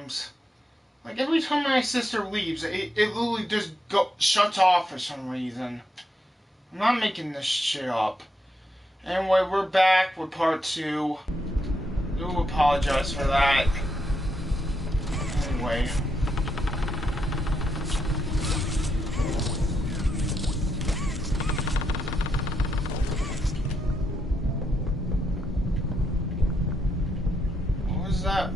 times. Like, every time my sister leaves, it literally just shuts off for some reason. I'm not making this shit up. Anyway, we're back with part 2. Do apologize for that. Anyway. What was that?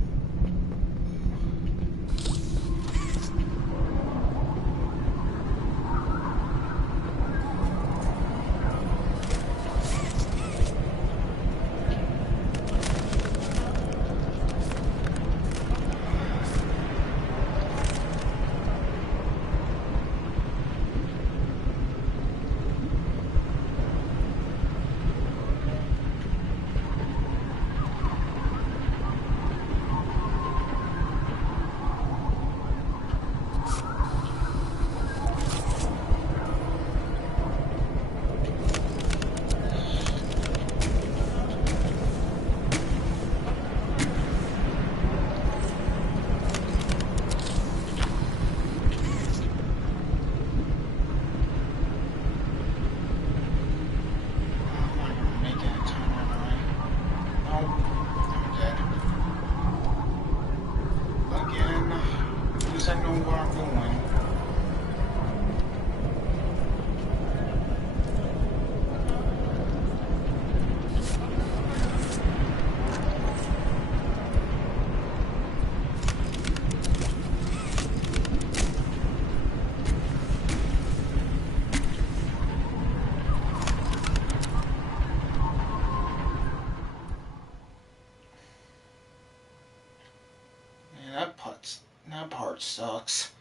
That part sucks.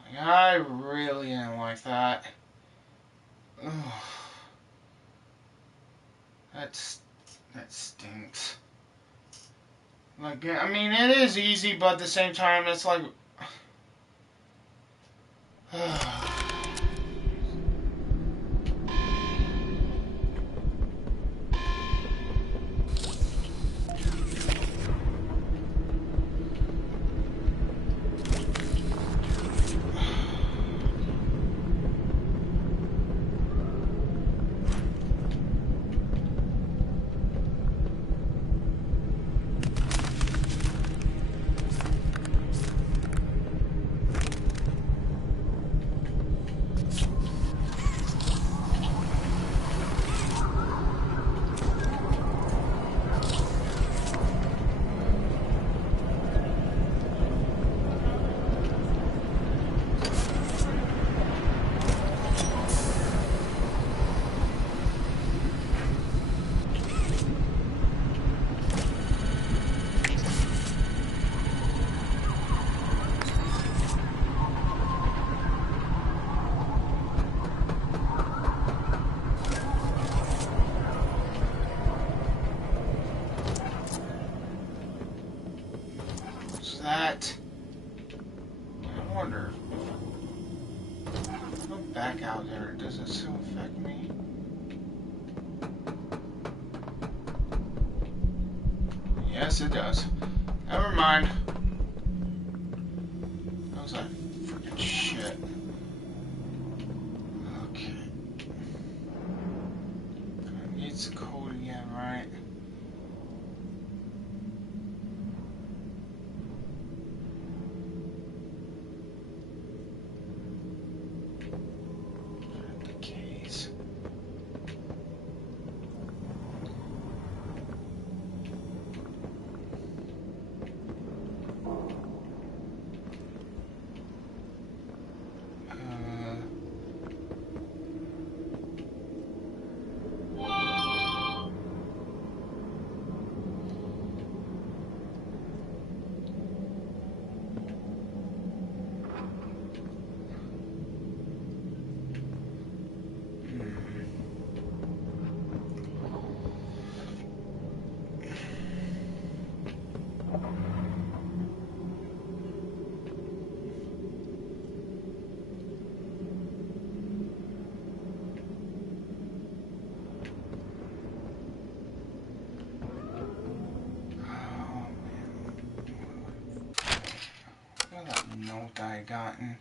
Like, I really didn't like that. Ugh. That stinks. Like, I mean, it is easy, but at the same time, it's like... That... I wonder... If I go back out there, does it still affect me? Yes, it does. Never mind. That was that freaking shit. Okay. Needs the code again, right? note that I gotten.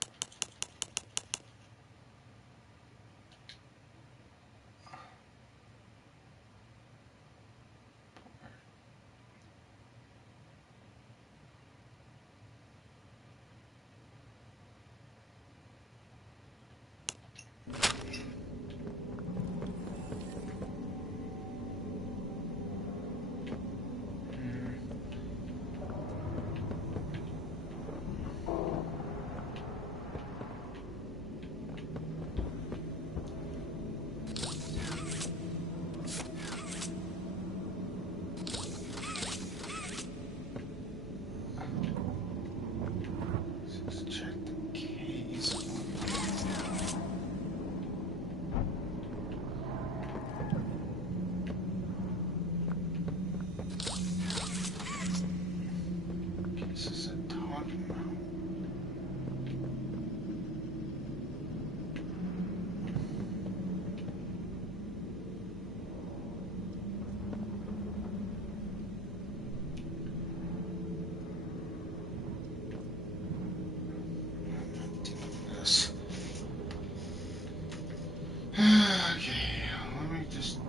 Okay, let me just...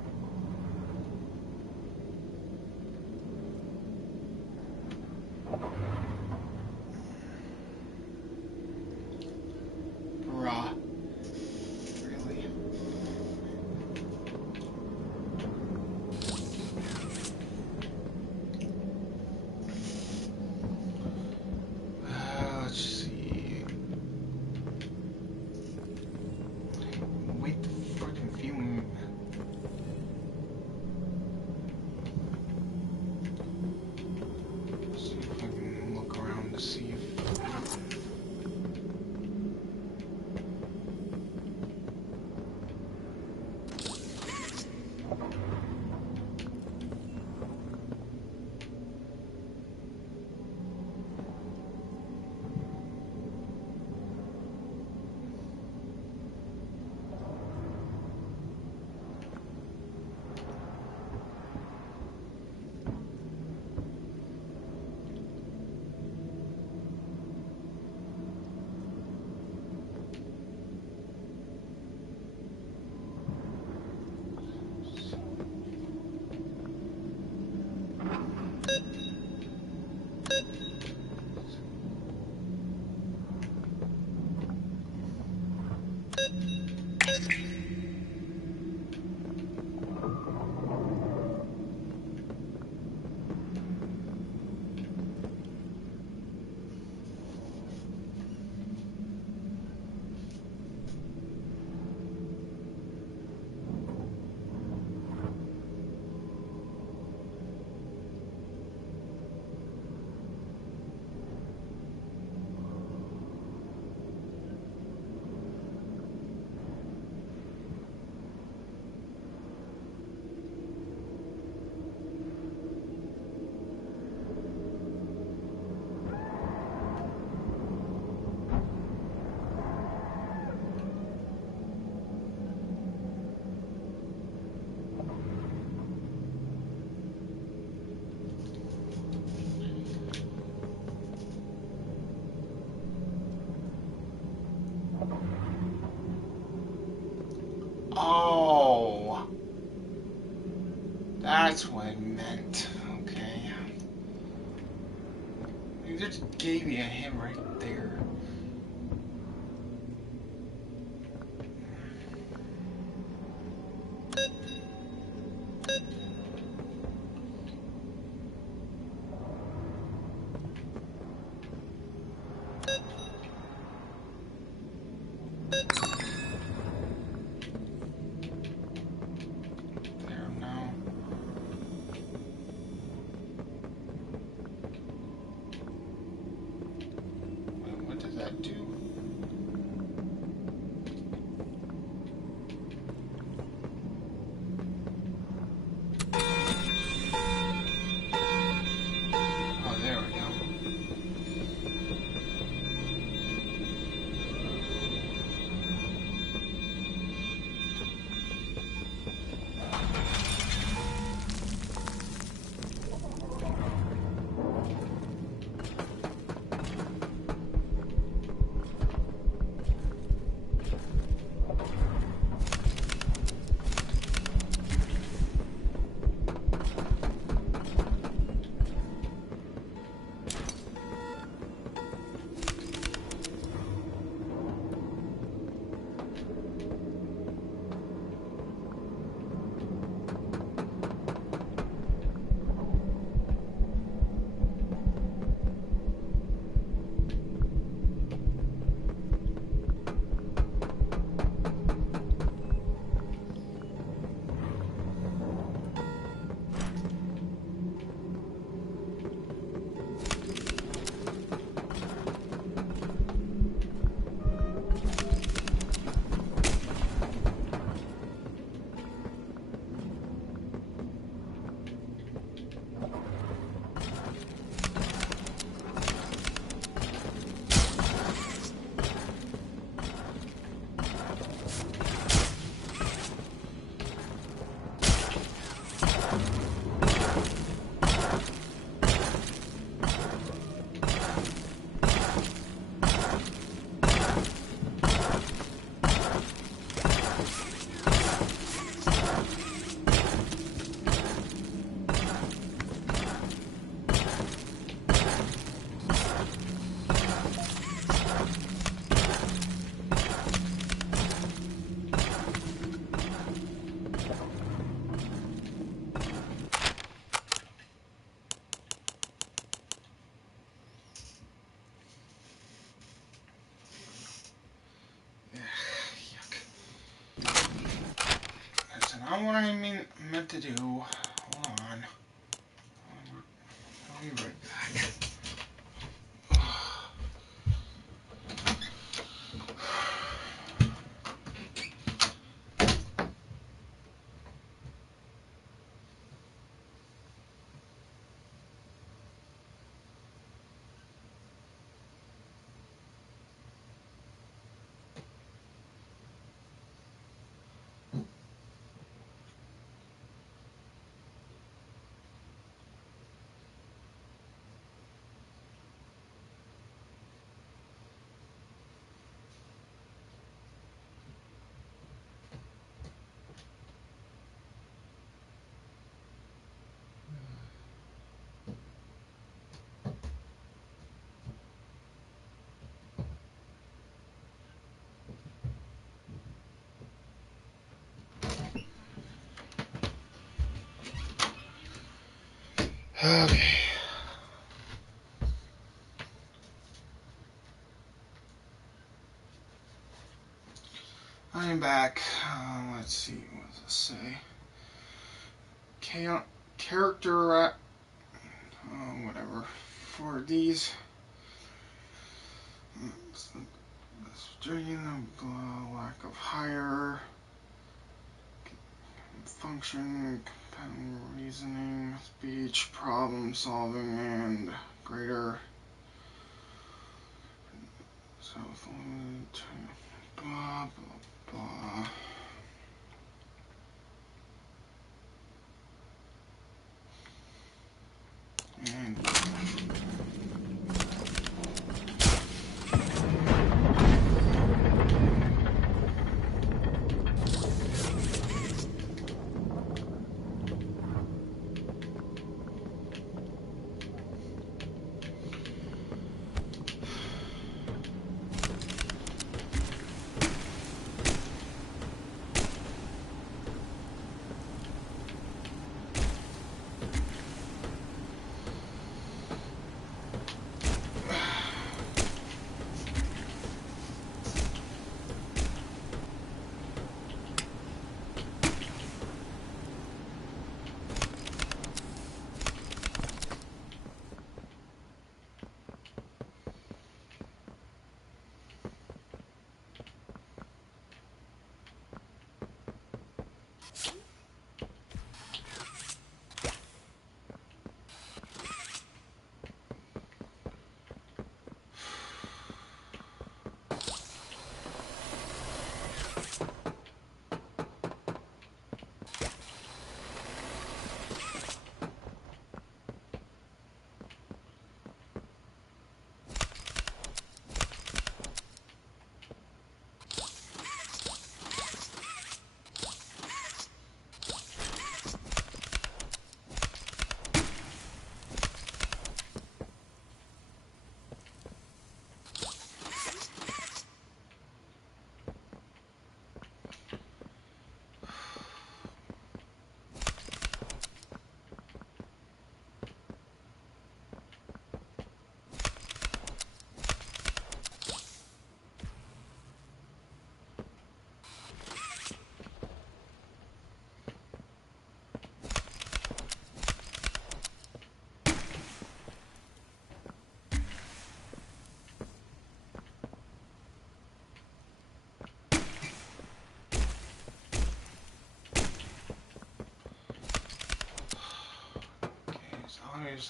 Bruh. Really? Let's see... Wait the freaking few minutes. See if I can look around to see if... Oh, that's what it meant. Okay. You just gave me a hint right there. not what I meant to do. Hold on. I'll be right back. Okay. I am back. Let's see. What does this say? Character. Whatever. For these. During the lack of higher function, reasoning, speech, problem solving, and greater self blah blah blah. And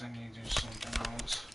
I need to do something else.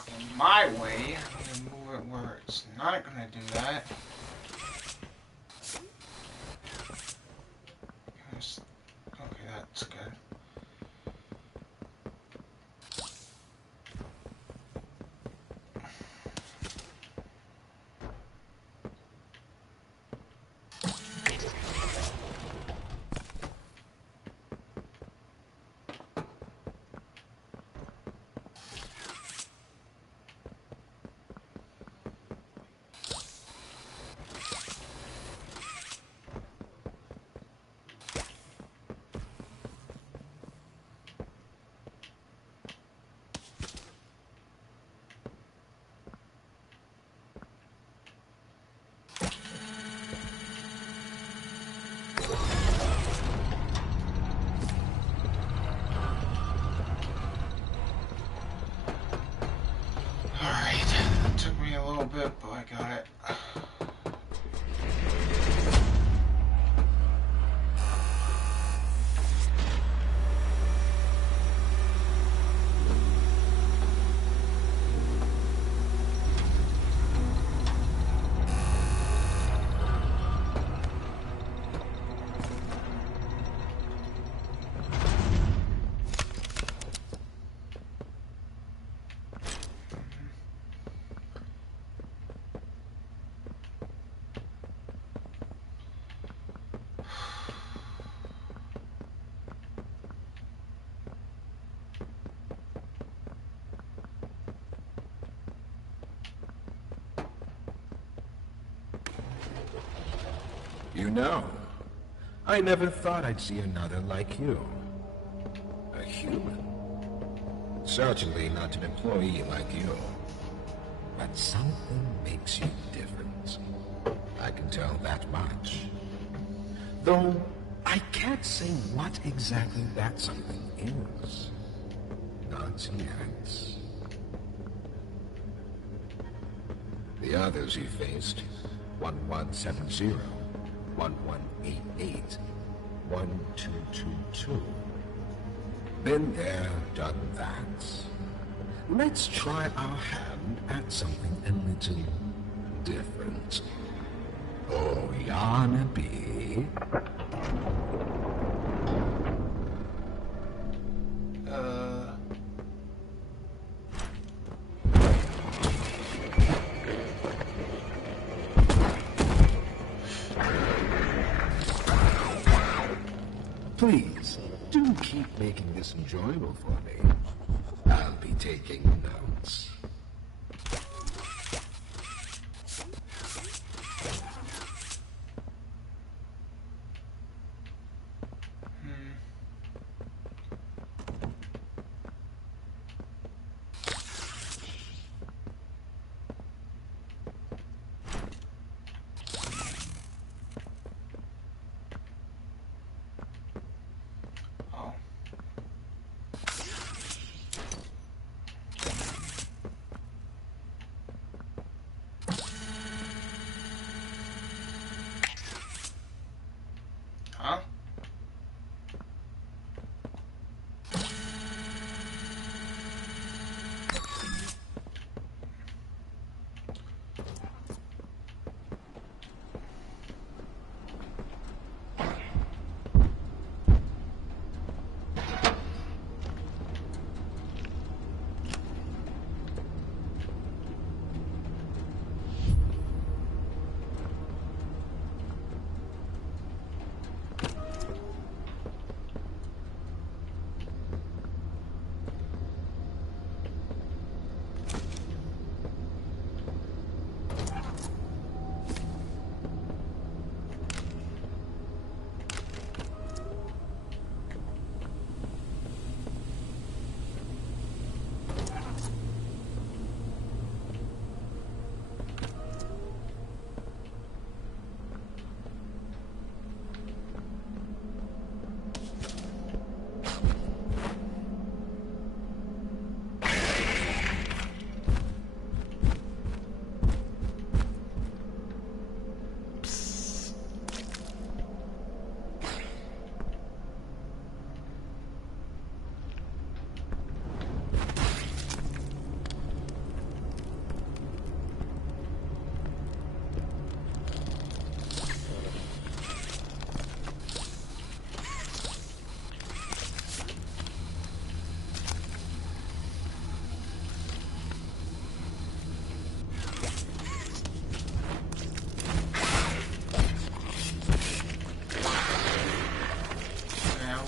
blocking my way. I'm going to move it where it's not going to do that. Okay, that's good. Took me a little bit, but I got it. You know, I never thought I'd see another like you. A human. Certainly not an employee like you. But something makes you different. I can tell that much. Though, I can't say what exactly that something is. Not yet. The others he faced, 1170. 1188, 1222. Been there, done that. Let's try our hand at something a little different. Oh, Yarnaby. Please, do keep making this enjoyable for me. I'll be taking notes.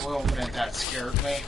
will admit that scared me.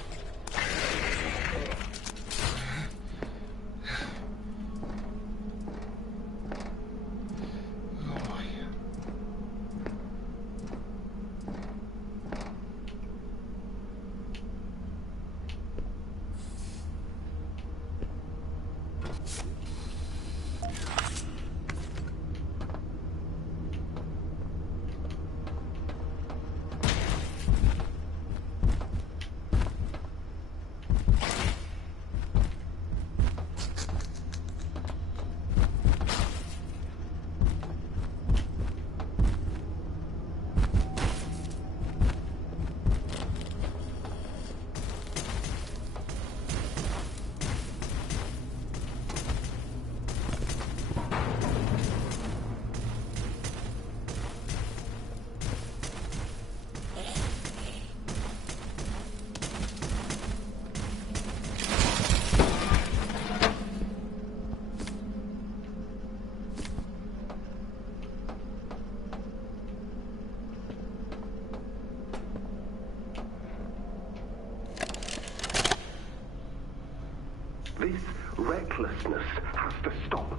This recklessness has to stop.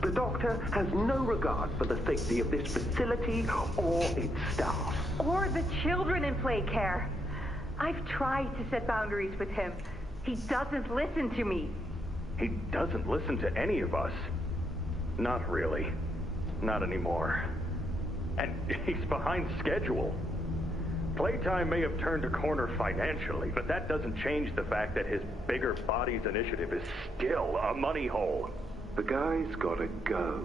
The Doctor has no regard for the safety of this facility or its staff. Or the children in play care. I've tried to set boundaries with him. He doesn't listen to me. He doesn't listen to any of us. Not really. Not anymore. And he's behind schedule. Playtime may have turned a corner financially, but that doesn't change the fact that his bigger bodies initiative is still a money hole. The guy's gotta go,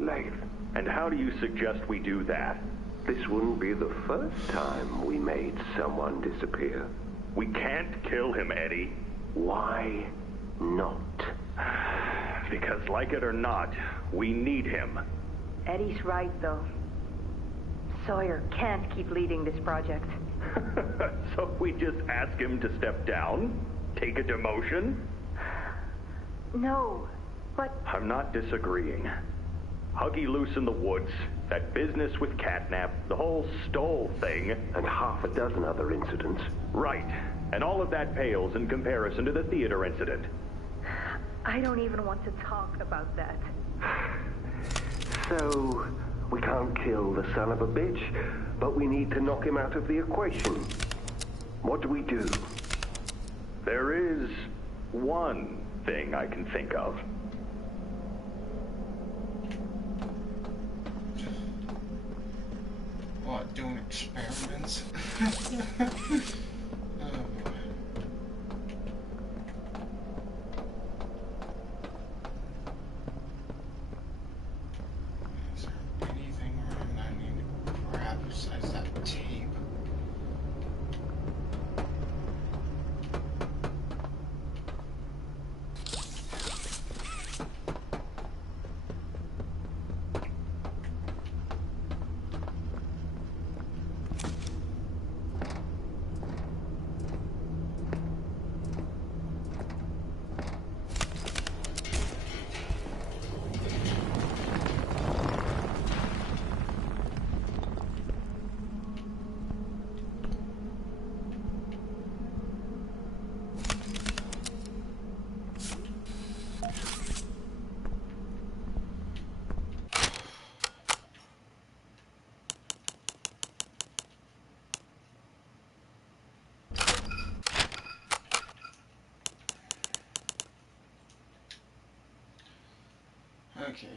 Lath. And how do you suggest we do that? This wouldn't be the first time we made someone disappear. We can't kill him, Eddie. Why not? Because, like it or not, we need him. Eddie's right, though. Sawyer can't keep leading this project. So we just ask him to step down? Take a demotion? No, but... I'm not disagreeing. Huggy Loose in the Woods, that business with Catnap, the whole Stoll thing... And half a dozen other incidents. Right. And all of that pales in comparison to the theater incident. I don't even want to talk about that. So, we can't kill the son of a bitch, but we need to knock him out of the equation. What do we do? There is one thing I can think of. What, doing experiments? Is there anything around I need to grab besides that tape? Okay.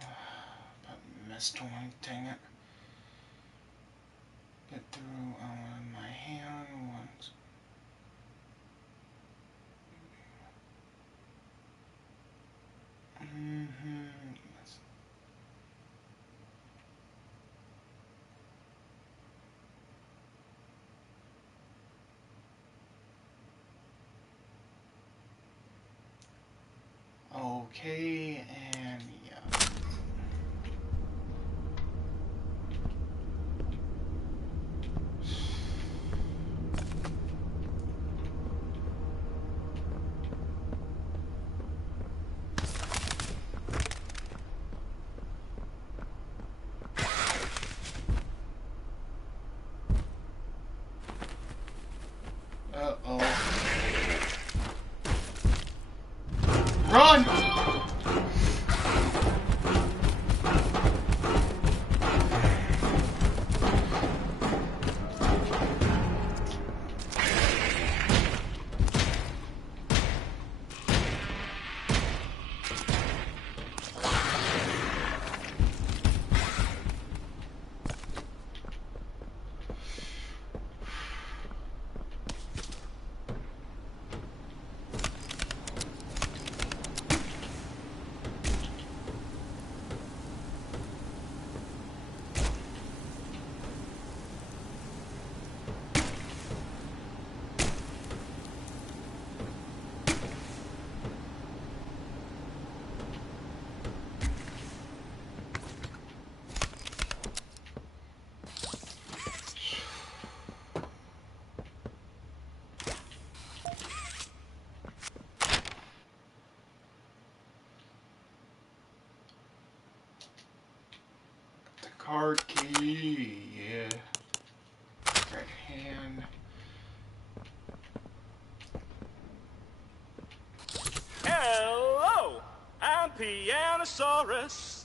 But missed one, dang it. Get through my hand once. Okay, and yeah. Run! Card key, yeah. Right hand. Hello, I'm Pianosaurus.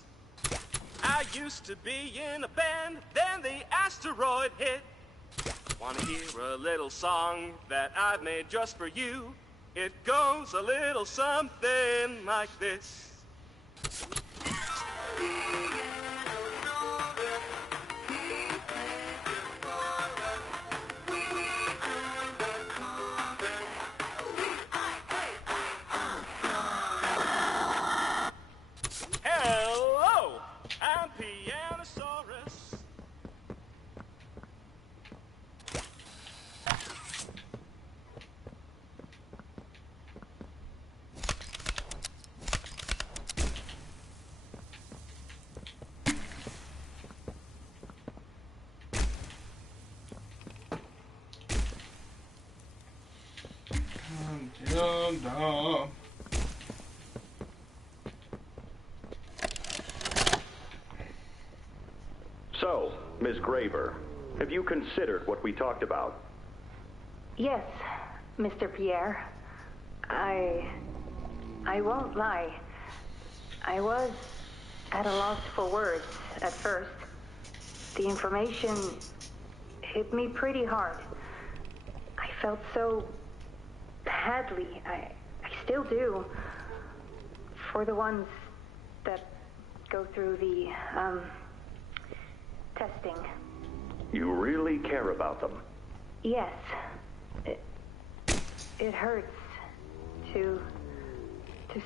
I used to be in a band, then the asteroid hit. Wanna hear a little song that I've made just for you? It goes a little something like this. Hello, I'm Pianosaurus. Dum, dum. So, Ms. Graver, have you considered what we talked about? Yes, Mr. Pierre. I won't lie. I was at a loss for words at first. The information hit me pretty hard. I felt so badly. I still do. For the ones that go through the, testing. You really care about them? Yes. It hurts to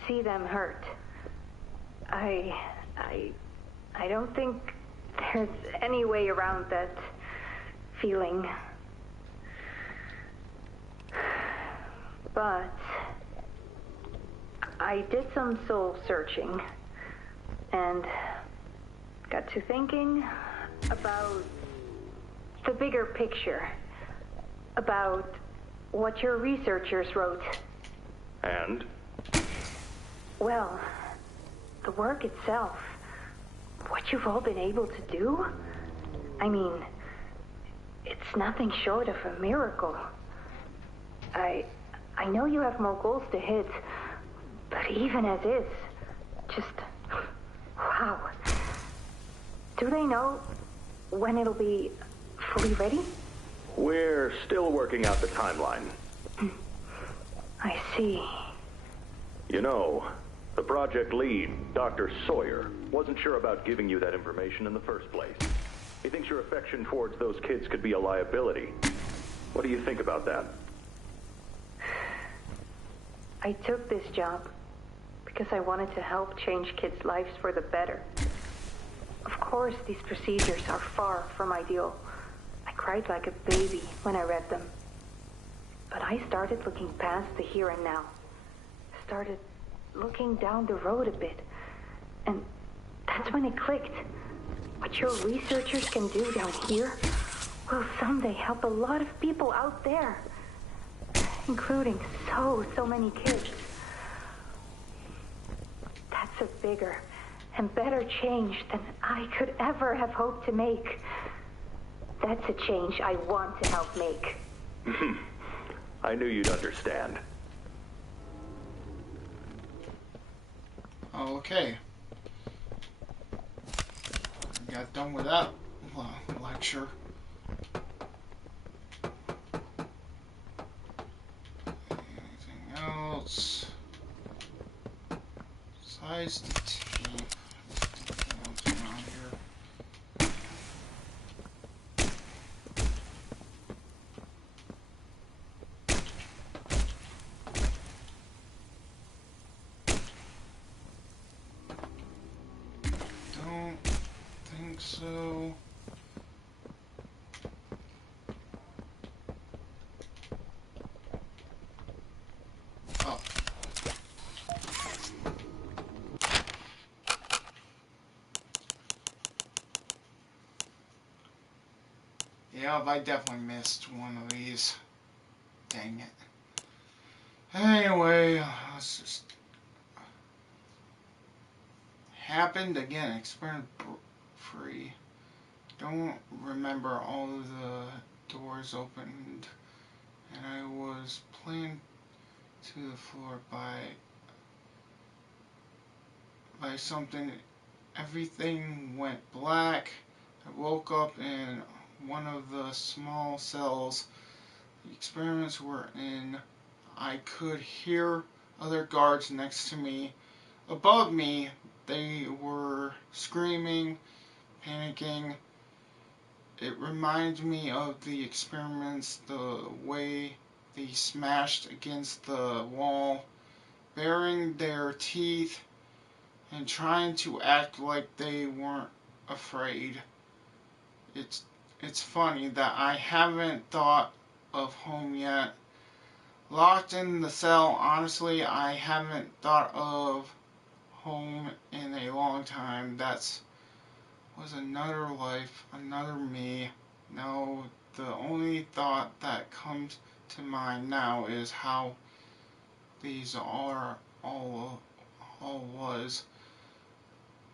see them hurt. I don't think there's any way around that feeling. But I did some soul searching and got to thinking about the bigger picture, about what your researchers wrote. And? Well, the work itself, what you've all been able to do, I mean, it's nothing short of a miracle. I know you have more goals to hit, but even as is, just, wow. Do they know when it'll be fully ready? We're still working out the timeline. I see. You know, the project lead, Dr. Sawyer, wasn't sure about giving you that information in the first place. He thinks your affection towards those kids could be a liability. What do you think about that? I took this job because I wanted to help change kids' lives for the better. Of course, these procedures are far from ideal. I cried like a baby when I read them. But I started looking past the here and now. Started looking down the road a bit. And that's when it clicked. What your researchers can do down here will someday help a lot of people out there. Including so many kids. That's a bigger and better change than I could ever have hoped to make. That's a change I want to help make. I knew you'd understand. Okay. Got done with that lecture. Anything else? Besides the tape. Anything else around here? Don't think so. Oh. Yeah, I definitely missed one of these. Dang it. Anyway, let's just... Happened again, experiment free. Don't remember all of the doors opened, and I was planted to the floor by something. Everything went black. I woke up in one of the small cells the experiments were in. I could hear other guards next to me. Above me, they were screaming, panicking. It reminds me of the experiments, the way they smashed against the wall, baring their teeth and trying to act like they weren't afraid. It's funny that I haven't thought of home yet. Locked in the cell, honestly, I haven't thought of home in a long time. That was another life, another me. Now, the only thought that comes to mind now is how these are all was.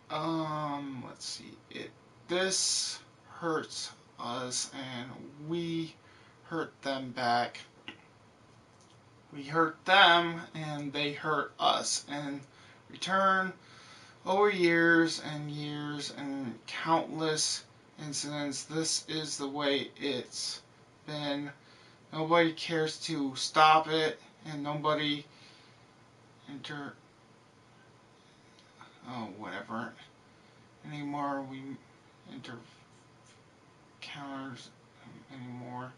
Let's see. This hurts us, and we hurt them back. We hurt them, and they hurt us. And return over years and countless incidents. This is the way it's been. Nobody cares to stop it, and nobody whatever anymore. We encounters anymore.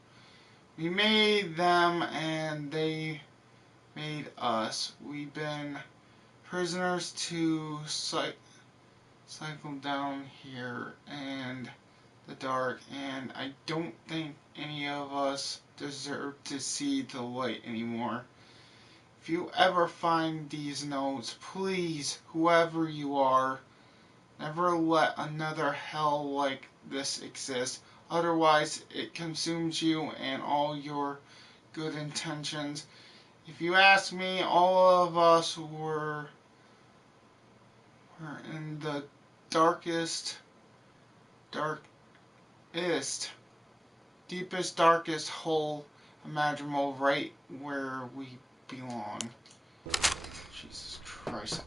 We made them, and they made us. We've been prisoners to cycle down here and the dark, and I don't think any of us deserve to see the light anymore. If you ever find these notes, please, whoever you are, never let another hell like this exist. Otherwise, it consumes you and all your good intentions. If you ask me, all of us were in the deepest, darkest hole imaginable, right where we belong. Jesus Christ.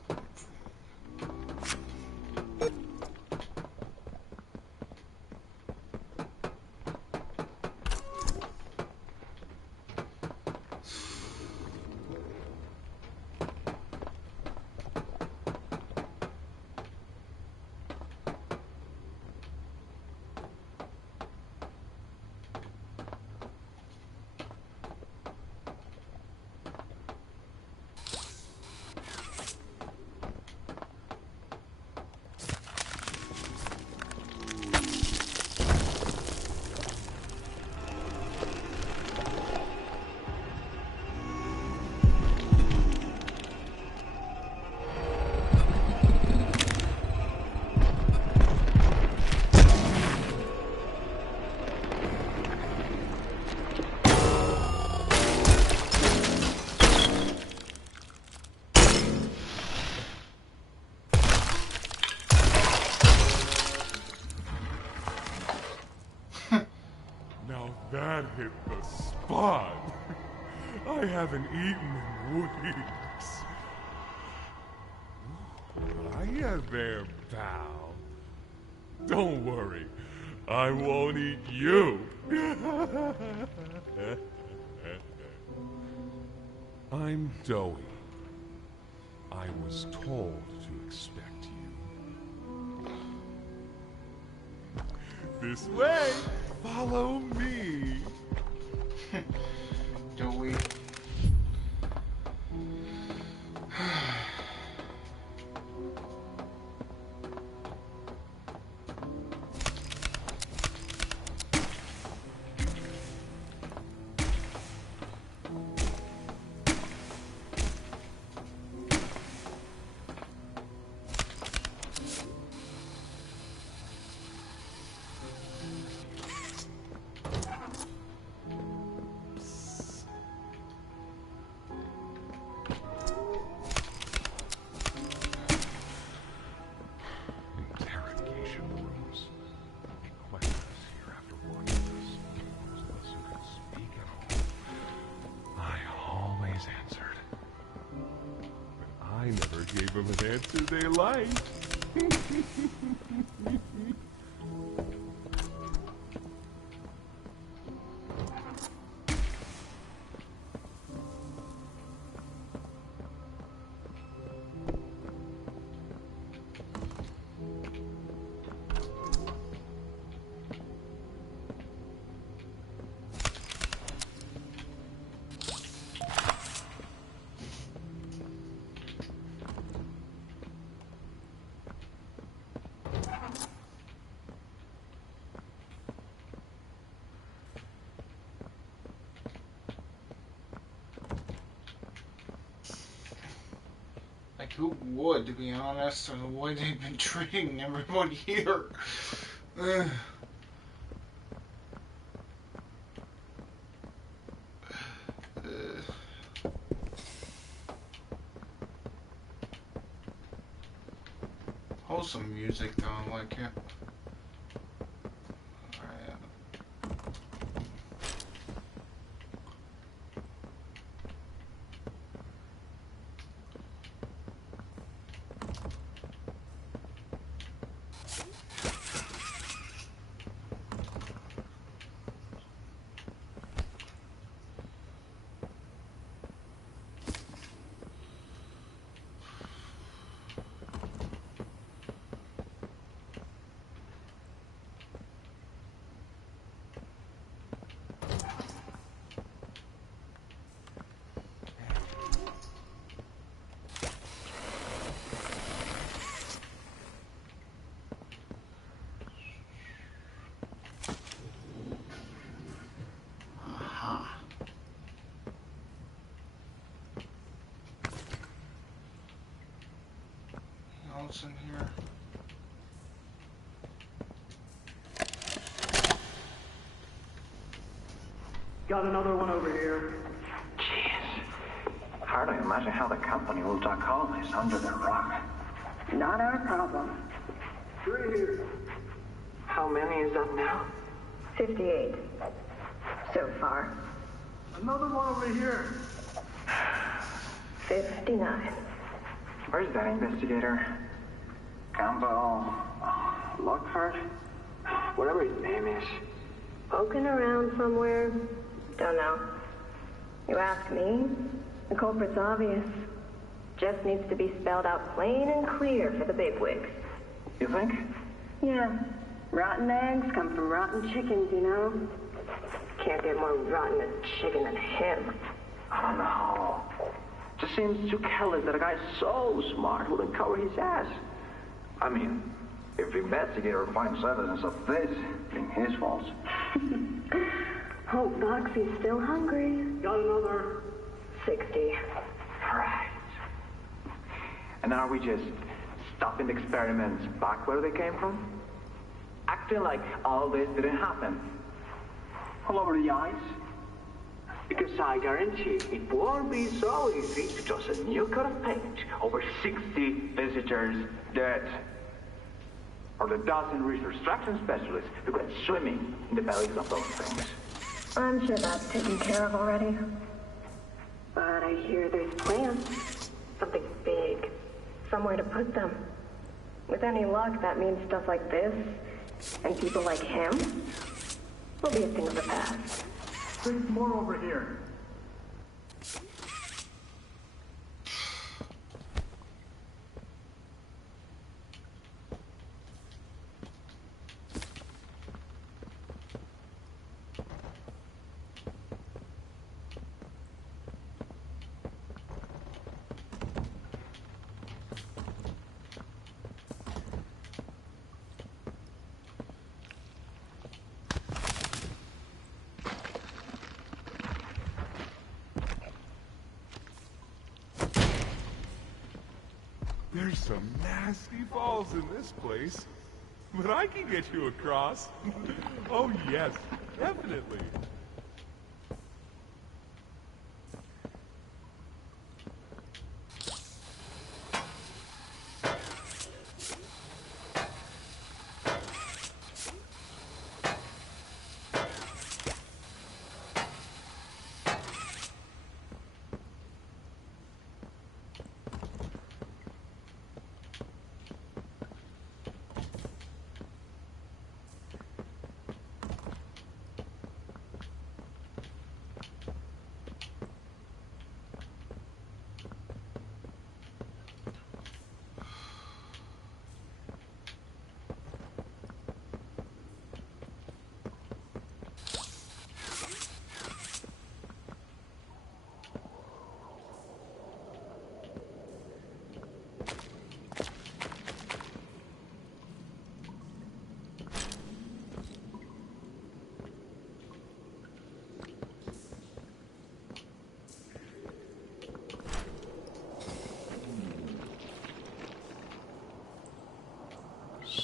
Now that hit the spot. I haven't eaten in weeks. Hiya there, pal. Don't worry, I won't eat you. I'm Doughy. I was told to expect you. This way, follow me. Doughy. Interrogation rooms. Questions here after watching this. Unless you can speak at all. I always answered. But I never gave them an answer they liked. Like, who would, to be honest, or the way they've been treating everybody here. Ugh. Wholesome music, though, I like it. What's in here? Got another one over here. Jeez. Hard to imagine how the company will duck all this under the rug. Not our problem. 3 here. How many is that now? 58. So far. Another one over here. 59. Where's that investigator? Campbell, Lockhart, whatever his name is. Poking around somewhere? Don't know. You ask me? The culprit's obvious. Just needs to be spelled out plain and clear for the bigwigs. You think? Yeah. Rotten eggs come from rotten chickens, you know? Can't get more rotten a chicken than him. I don't know. Just seems too careless that a guy so smart wouldn't cover his ass. I mean, if the investigator finds evidence of this, being his fault. Hope Foxy's still hungry. Got another. 60. Right. And are we just stopping the experiments back where they came from? Acting like all this didn't happen. All over the ice. Because I guarantee it won't be so easy to toss a new coat of paint over 60 visitors dead. Or the dozen reconstruction specialists who went swimming in the bellies of those things. I'm sure that's taken care of already. But I hear there's plans. Something big. Somewhere to put them. With any luck, that means stuff like this, and people like him, will be a thing of the past. There's more over here. There's some nasty falls in this place. But I can get you across. Oh yes, definitely.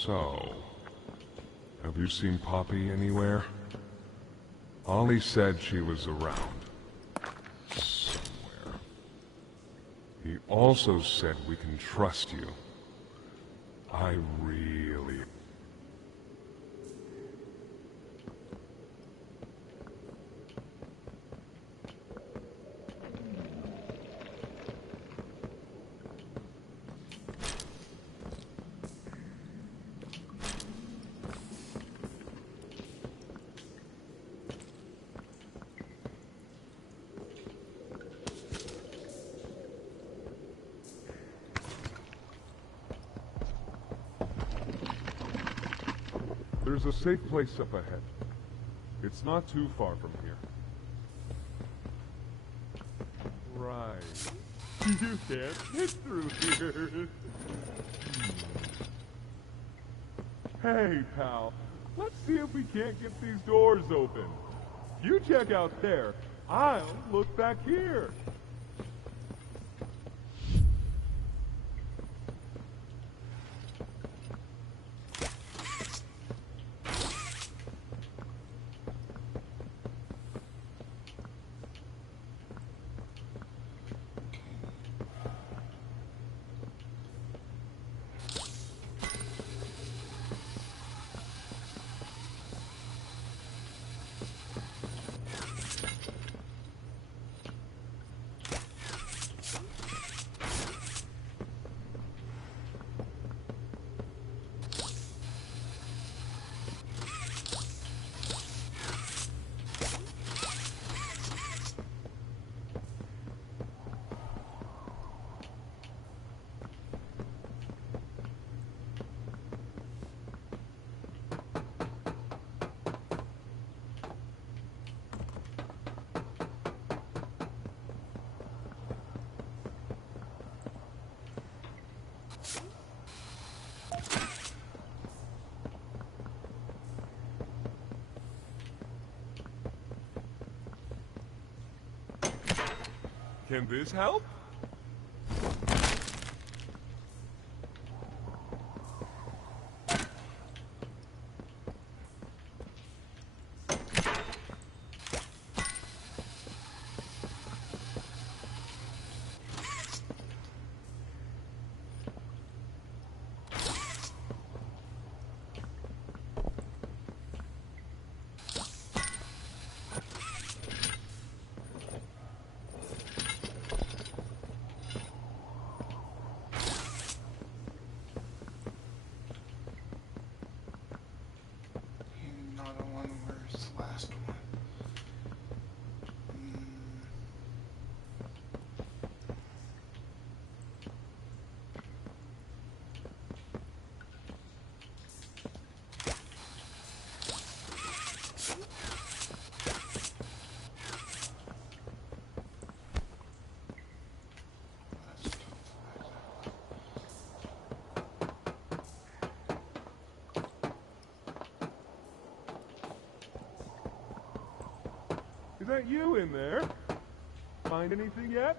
So, have you seen Poppy anywhere? Ollie said she was around. Somewhere. He also said we can trust you. I really... There's a safe place up ahead. It's not too far from here. Right. You can't fit through here. Hey, pal. Let's see if we can't get these doors open. You check out there. I'll look back here. Can this help? bet you in there. Find anything yet?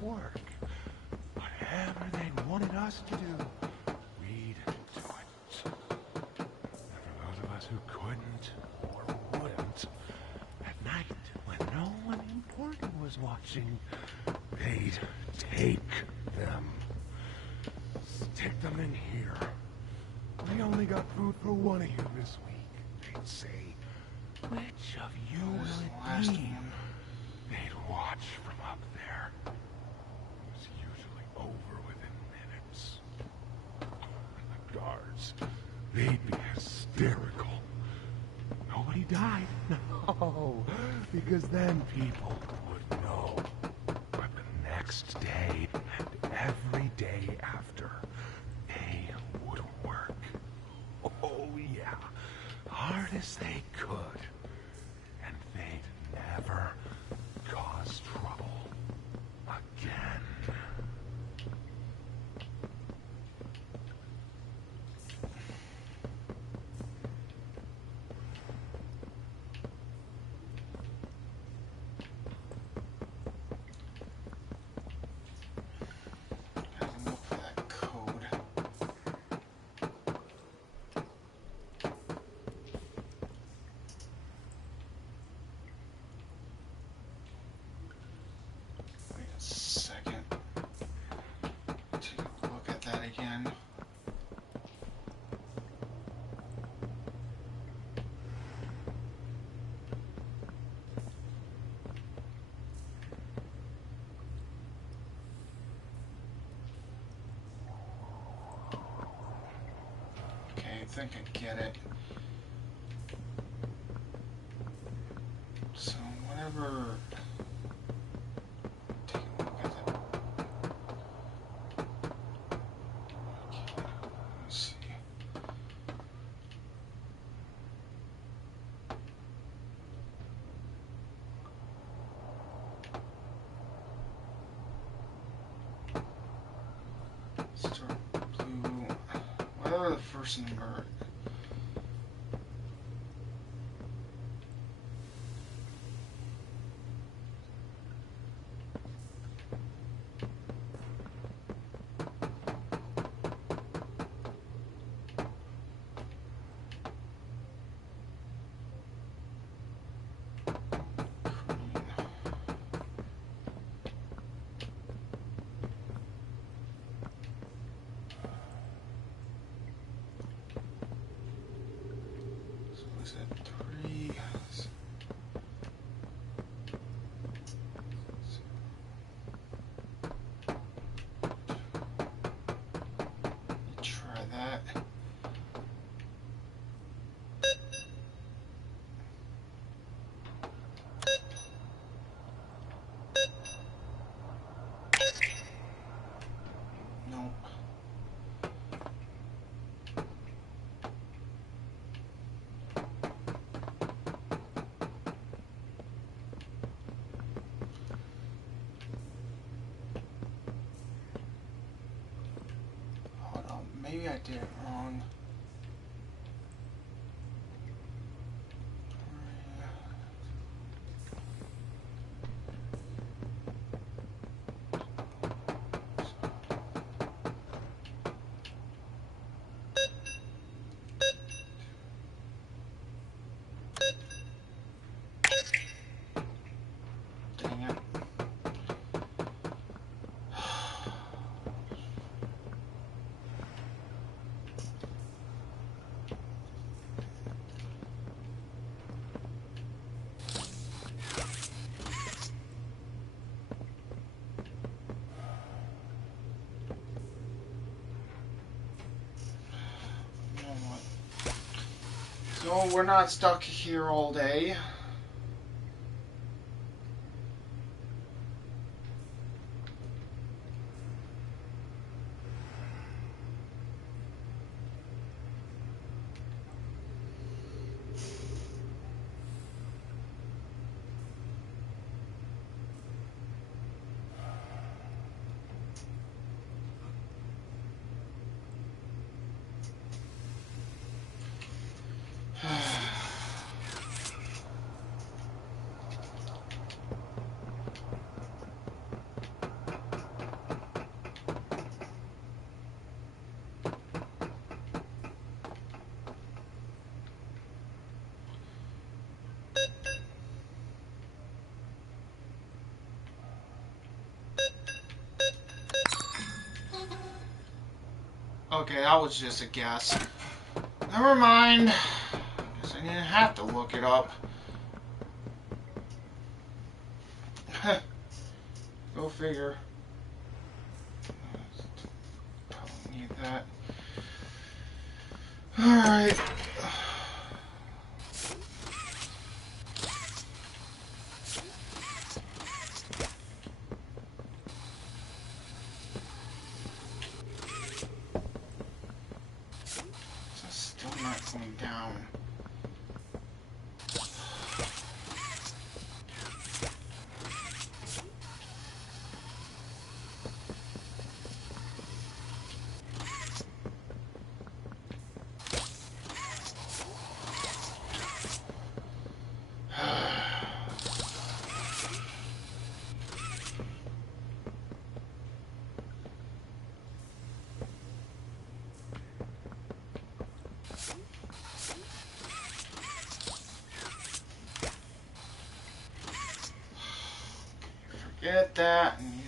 Work. Whatever they wanted us to do, we'd do it. And for those of us who couldn't or wouldn't, at night, when no one important was watching, they'd take them. Stick them in here. We only got food for one of you this week. They'd say, which of you will it be? They'd watch from up there. Over within minutes. And the guards, they'd be hysterical. Nobody died. No, because then people would know. But the next day and every day after, they would work. Oh yeah, hard as they could. And they'd never cause trouble again. I think I get it. So whatever. Take a look at that. Okay, let's see. Start blue. Whatever the first number. Was it 3? Let me try that. Nope. Maybe I did it wrong. Dang it. So we're not stuck here all day. Okay, that was just a guess. Never mind. Guess I didn't have to look it up. Go figure. Probably need that. Alright. Still not going down. Get that, and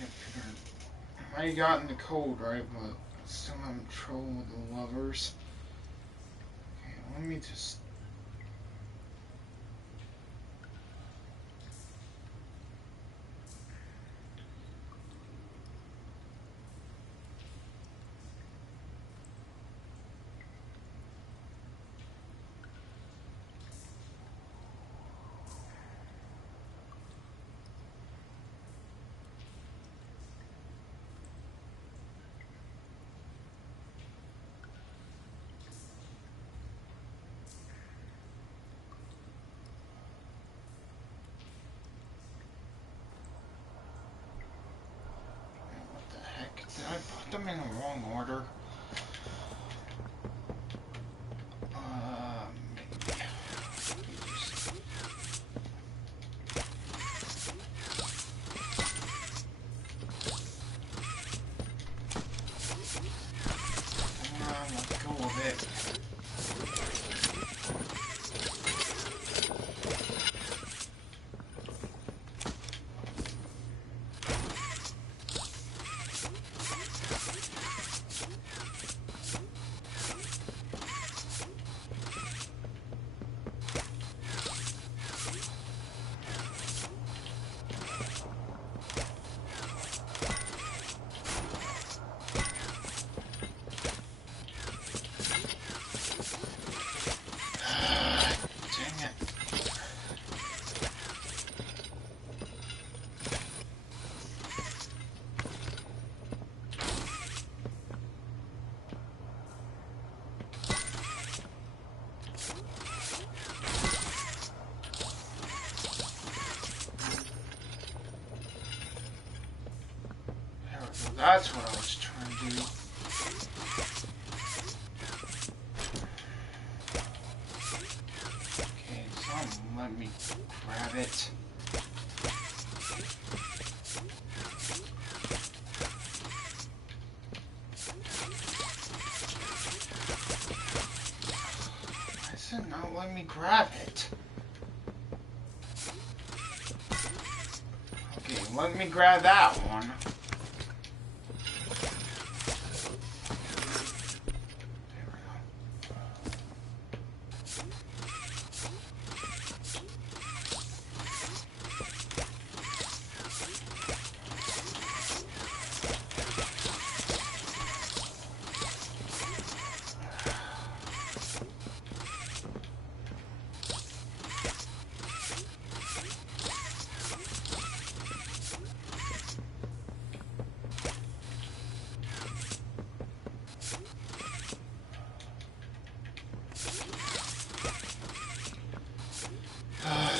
I might have gotten the code right, but still having trouble with the levers. Okay, let me just. Did I put them in the wrong order? Maybe. Let's go with it. That's what I was trying to do. Okay, so let me grab it. Why is it not letting me grab it? Okay, let me grab that one.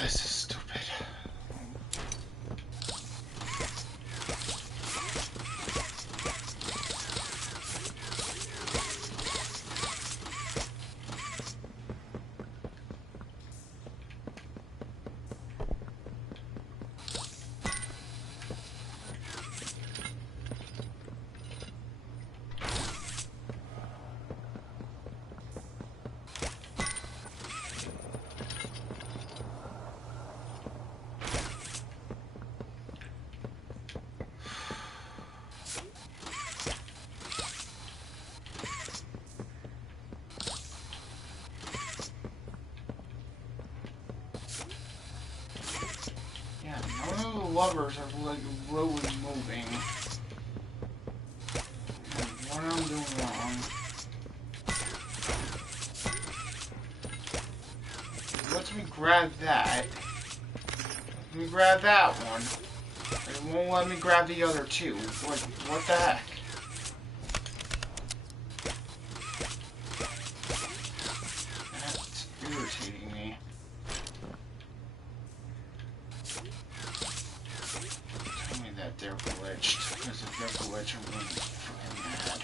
This is stupid. Yeah, none of the levers are like really moving. What I'm doing wrong. Let me grab that. Let me grab that one. It won't let me grab the other two. What the heck? That's irritating me. Tell me that they're glitched, because if they're glitched, I'm really freaking mad.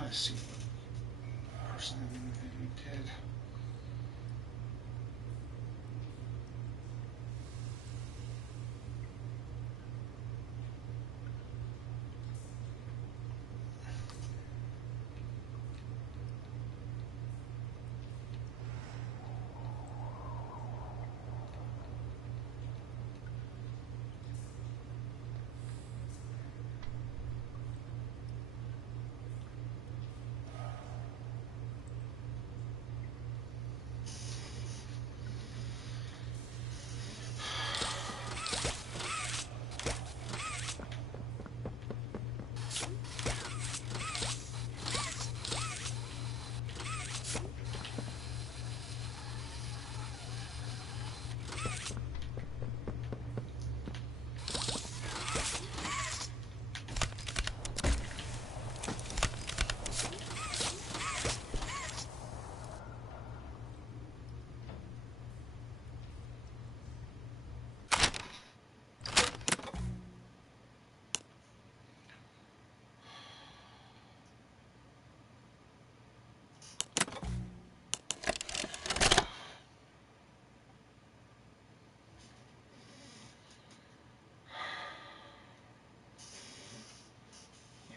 Let's see what person in the video did.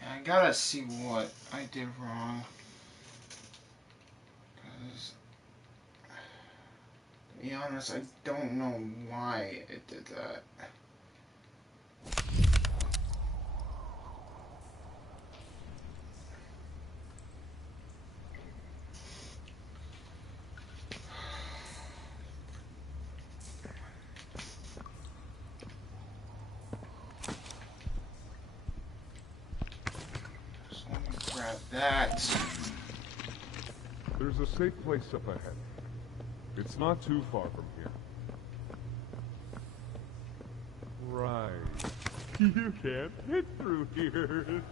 I gotta see what I did wrong. Because, to be honest, I don't know why it did that. So let me grab that. There's a safe place up ahead. It's not too far from here. Right. You can't fit through here.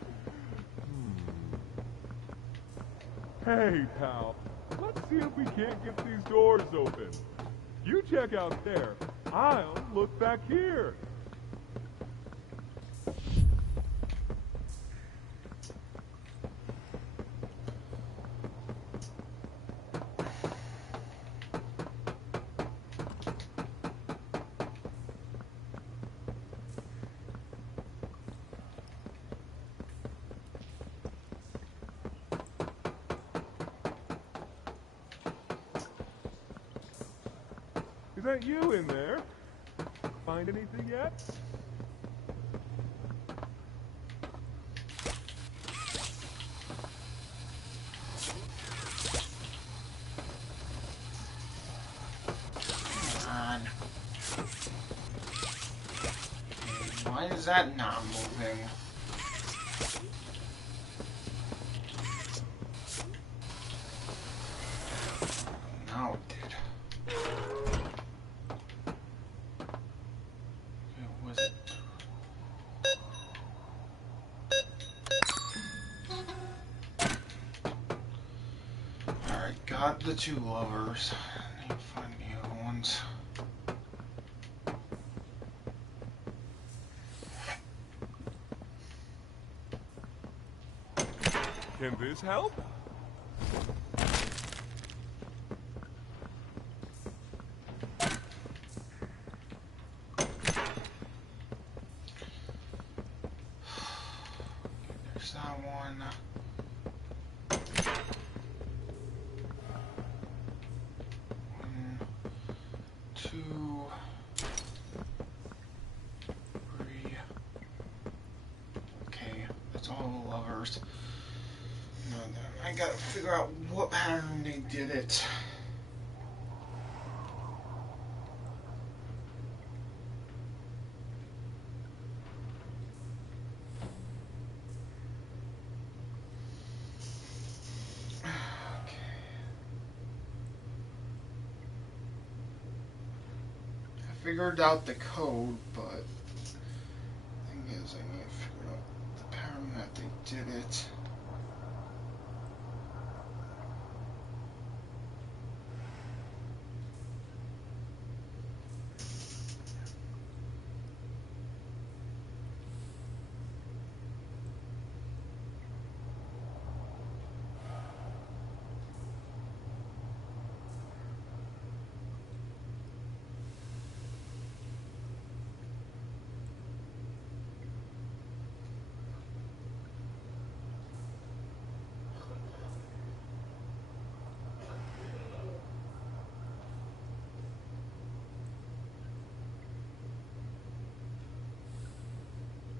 Hey, pal. Let's see if we can't get these doors open. You check out there. I'll look back here. Is that you in there? Find anything yet? Why is that not moving? Now it did. Okay, was it? Alright, got the two lovers. I need to find the other ones. Can this help? There's that one. One, two, three. Okay, that's all the lovers. Now then, I gotta figure out what pattern they did it. Figured out the code, but the thing is, I need to figure out the pattern that they did it.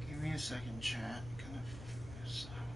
Give me a second, chat. I'm gonna figure this out.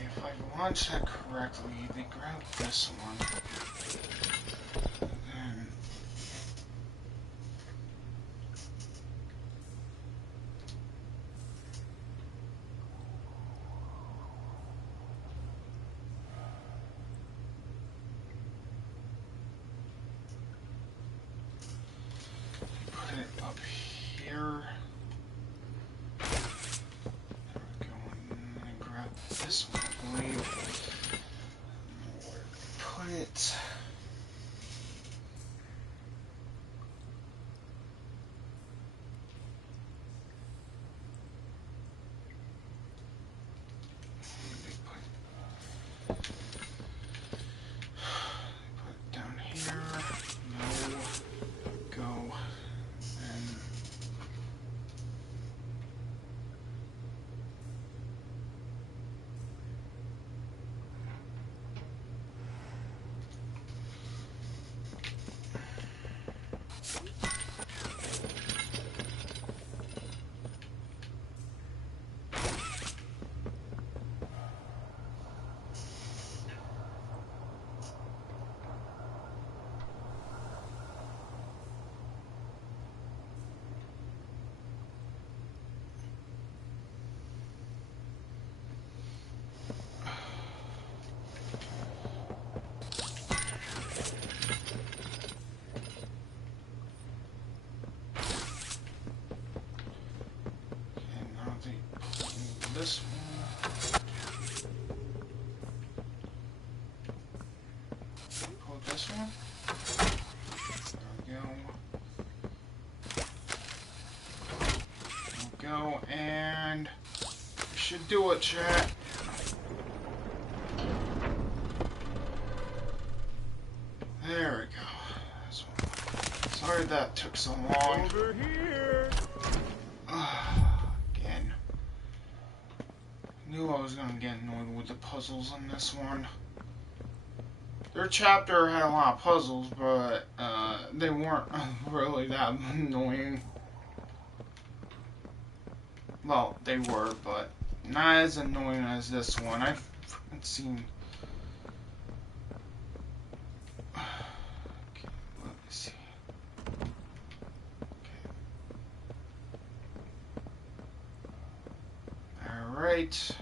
If I launched that correctly, they grabbed this one. And they put it up here. There we go. And then grab this one, I believe. Where did they put it? Put it down here. No. Go. And Pull this one. There we go, and we should do it, chat. There we go. This one. Sorry that took so long. Over here. Again. Knew I was gonna get annoyed with the puzzles in this one. Their chapter had a lot of puzzles, but they weren't really that annoying. Well, they were, but not as annoying as this one. I've seen. Okay, let me see. Okay. All right.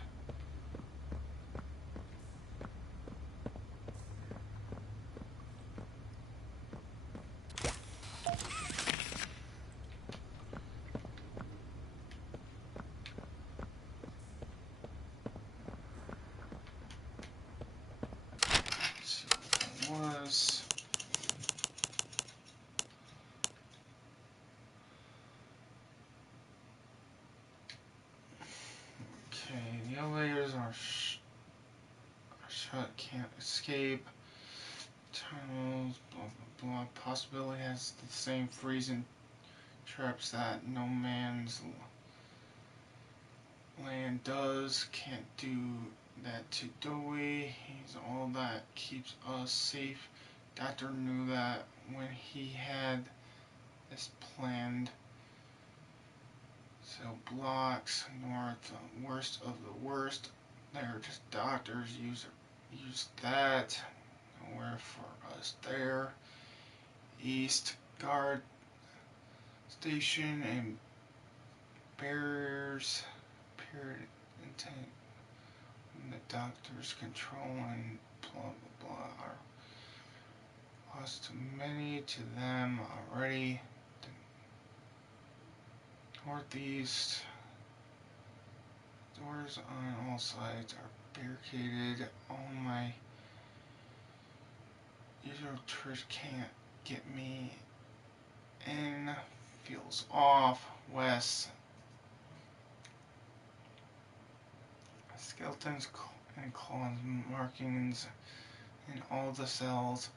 Was okay. The elevators are shut. Can't escape. Tunnels. Blah blah blah. Possibility has the same freezing traps that No Man's Land does. Can't do that to Dewey. He's all that keeps us safe. Doctor knew that when he had this planned. Cell blocks north, worst of the worst. They're just doctors. Use that. Nowhere for us there. East guard station and barriers. Period. Intent. The doctor's control and blah blah blah are lost too many to them already. The northeast doors on all sides are barricaded. All my usual trick can't get me in. Feels off. West. Skeletons and claws markings in all the cells.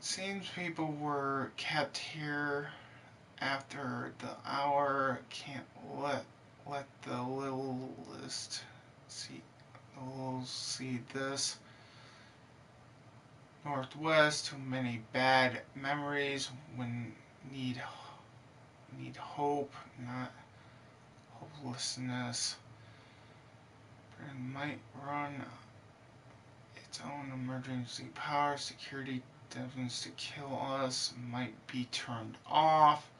Seems people were kept here after the hour. Can't let the littlest see this. Northwest, too many bad memories. When need hope, not hopelessness. And might run its own emergency power. Security demands to kill us might be turned off.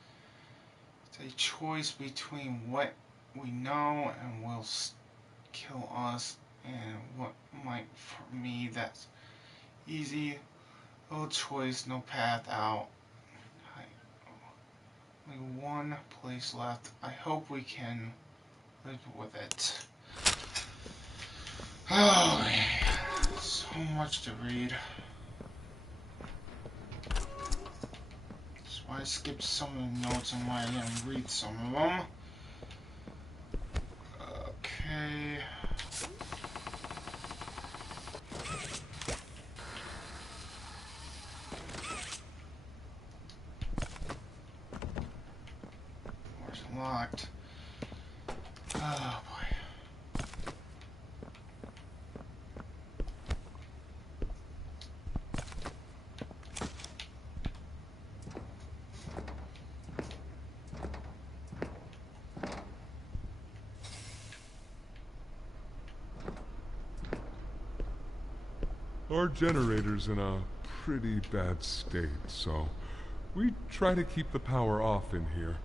It's a choice between what we know and will kill us and what might. For me, that's easy. No choice, no path out. Only one place left. I hope we can live with it. Oh man, so much to read. That's why I skipped some of the notes and why I didn't read some of them. Okay. Door's locked. Oh boy. Our generator's in a pretty bad state, so we try to keep the power off in here.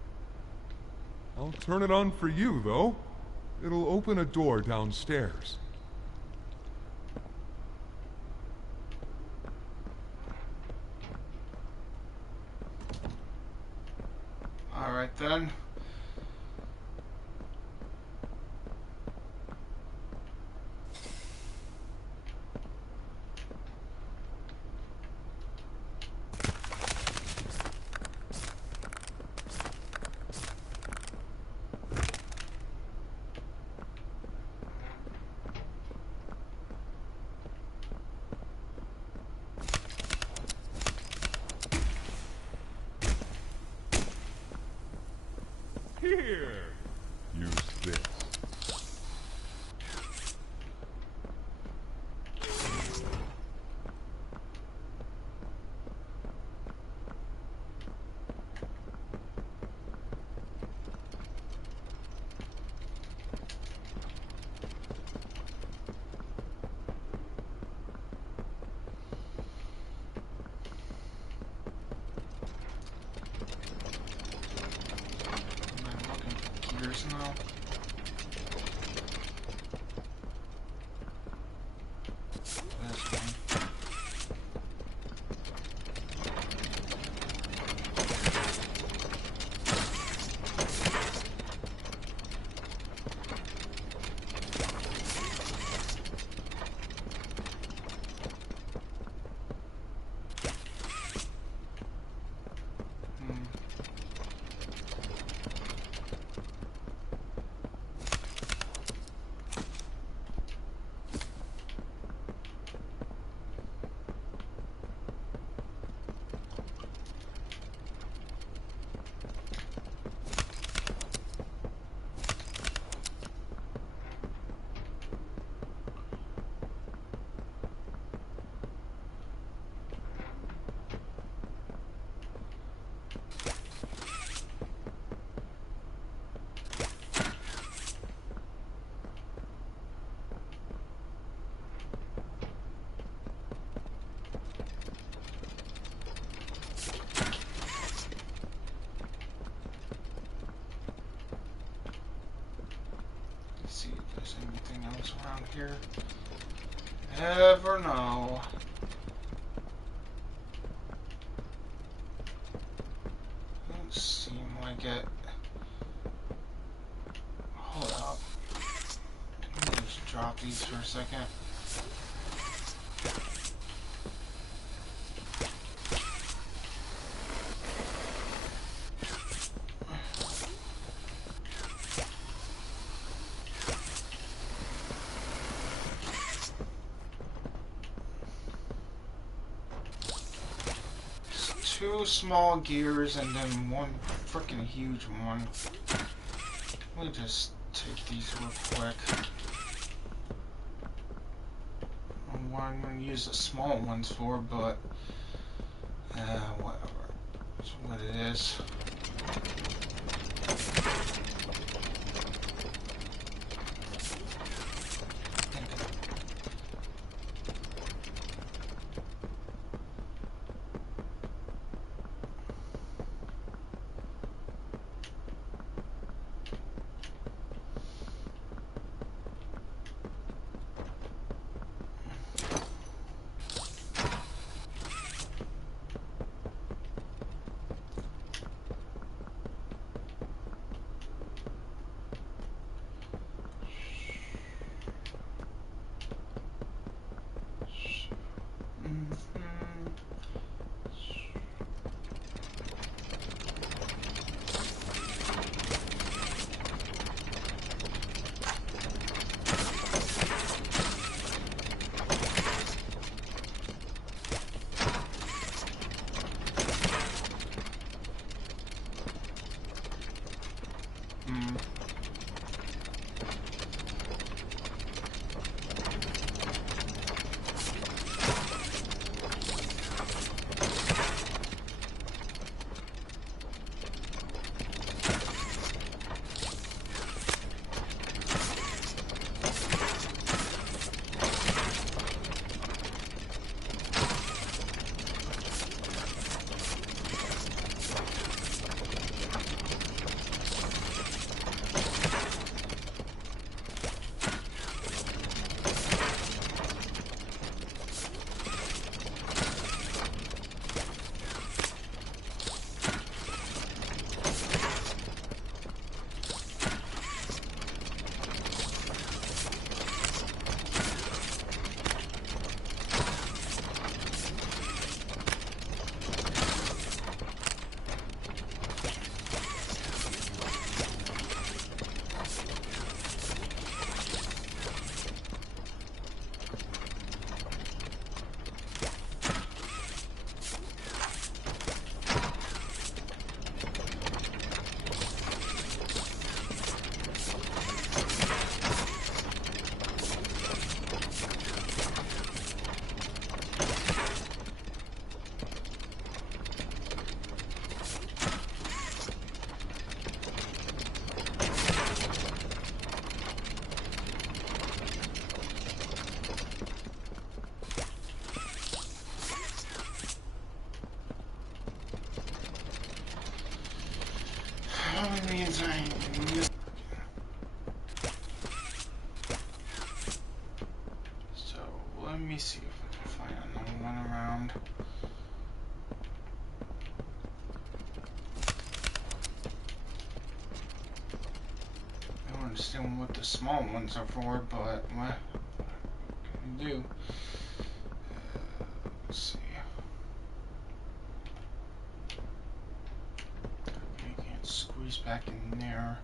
I'll turn it on for you, though. It'll open a door downstairs. Alright then. Here, use this. I'm looking for gears now. This one. See if there's anything else around here. Never know. Don't seem like it. Hold up. Let me just drop these for a second. Two small gears and then one freaking huge one. Let me just take these real quick. I don't know what I'm going to use the small ones for, but whatever. That's what it is. let me see if I can find another one around. I don't understand what the small ones are for, but what can you do? Let's see. Okay, can't squeeze back in there.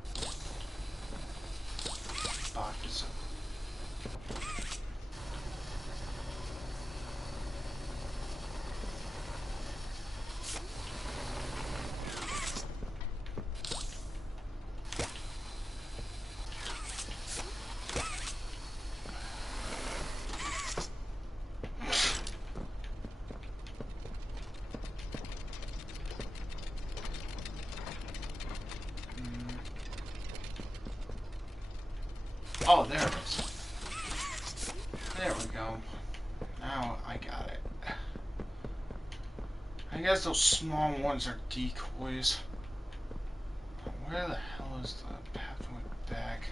Box. Oh, there it is. There we go. Now I got it. I guess those small ones are decoys. Where the hell is the pathway back?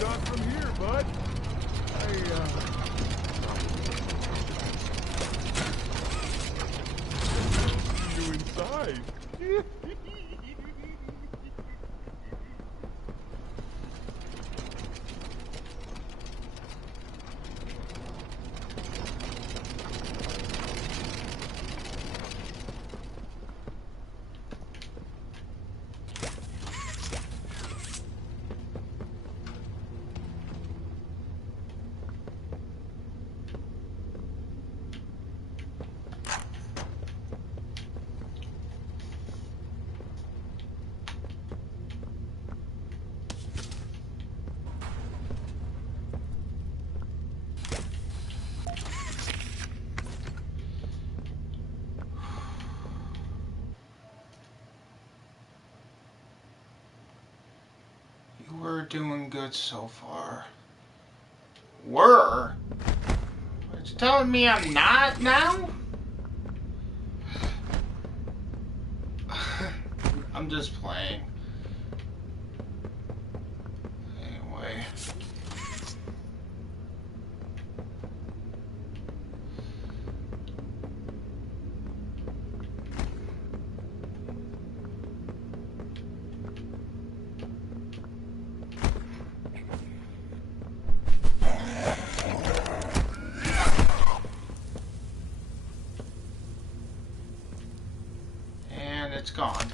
Not from here, bud. See you inside. We're doing good so far. We're? Are you telling me I'm not now? I'm just playing. Anyway. It's gone.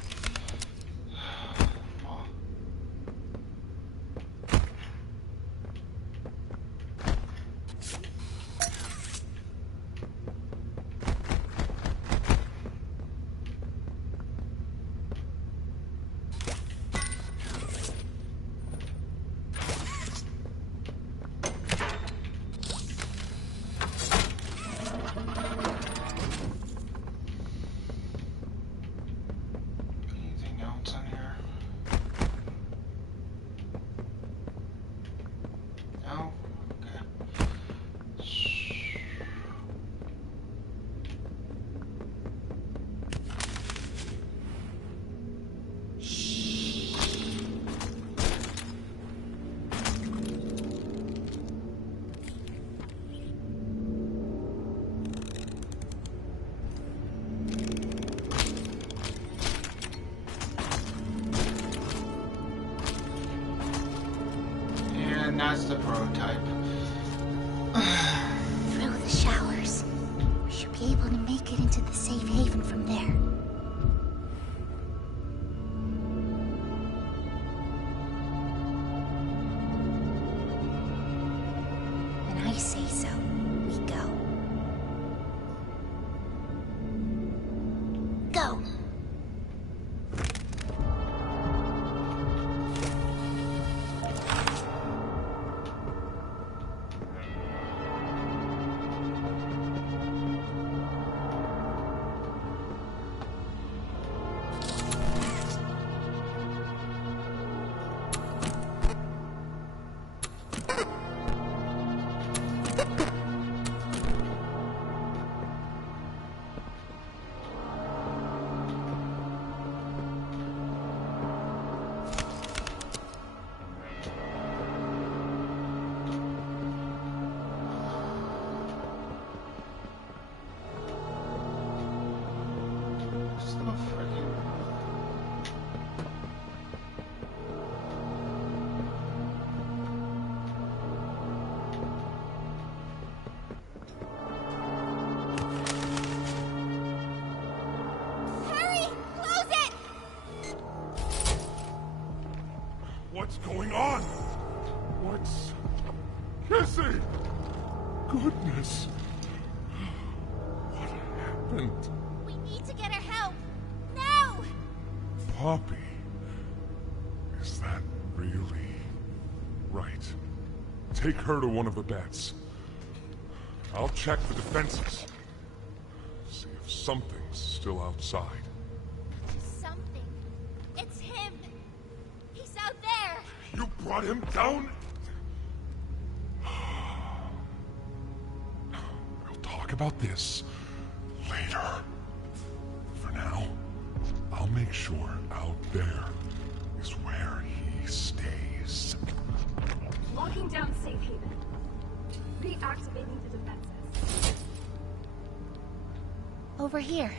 That's the prototype. Through the showers. We should be able to make it into the safe haven from there. When I say so, we go. Go! Missy! Goodness. What happened? We need to get her help. Now! Poppy. Is that really right? Take her to one of the beds. I'll check the defenses. See if something's still outside. Something. It's him. He's out there. You brought him down? We'll talk about this later. For now, I'll make sure out there is where he stays. Locking down safe haven. Reactivating the defenses. Over here.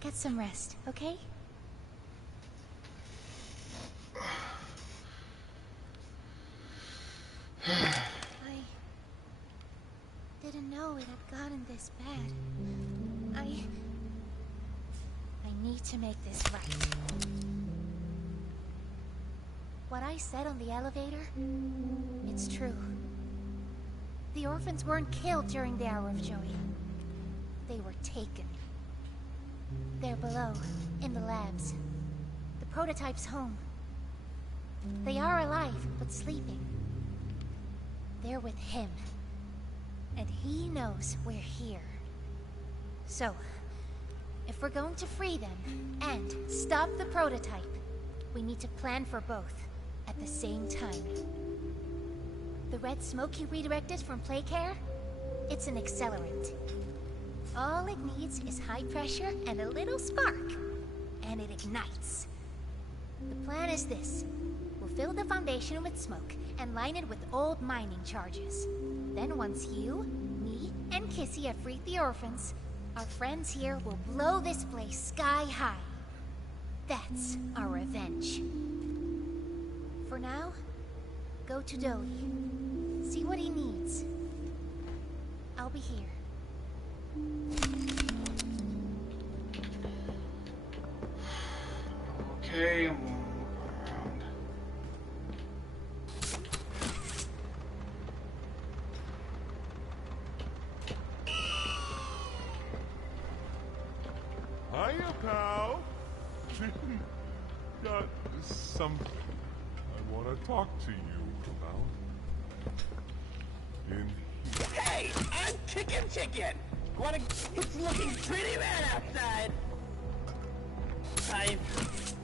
Get some rest, okay? I didn't know it had gotten this bad. I need to make this right. What I said on the elevator, it's true. The orphans weren't killed during the hour of Joey. They were taken. They're below, in the labs. The prototype's home. They are alive, but sleeping. They're with him. And he knows we're here. So, if we're going to free them, and stop the prototype, we need to plan for both, at the same time. The red smoke you redirected from Playcare? It's an accelerant. All it needs is high pressure and a little spark, and it ignites. The plan is this. We'll fill the foundation with smoke and line it with old mining charges. Then once you, me, and Kissy have freed the orphans, our friends here will blow this place sky high. That's our revenge. For now, go to Doey. See what he needs. I'll be here. Okay, I'm gonna look around. Hiya, pal. Got something I want to talk to you about. In here. Hey, I'm Chicken! It's looking pretty bad outside. I've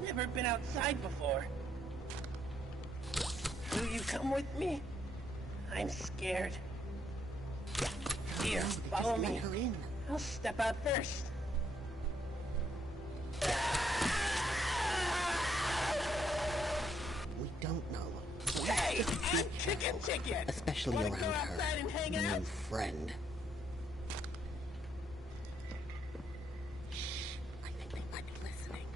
never been outside before. Will you come with me? I'm scared. Here, follow me. I'll step out first. We don't know. Hey, I'm Chicken! Especially Wanna around go her outside and hang out? new friend. I think they might be listening.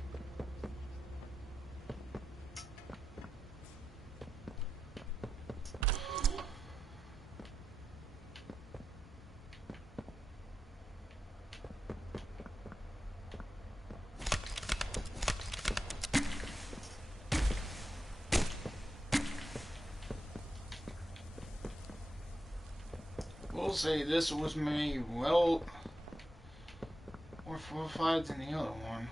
We'll say this was made well more fortified than the other one.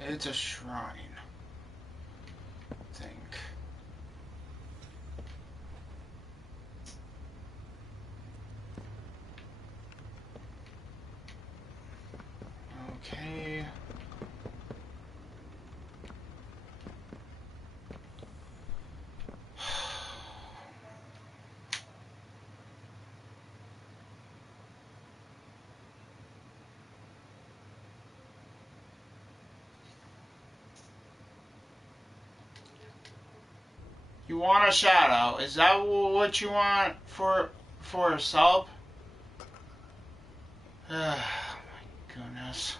It's a shrine, I think. Okay. You want a shout out? Is that what you want for a sub? Oh my goodness.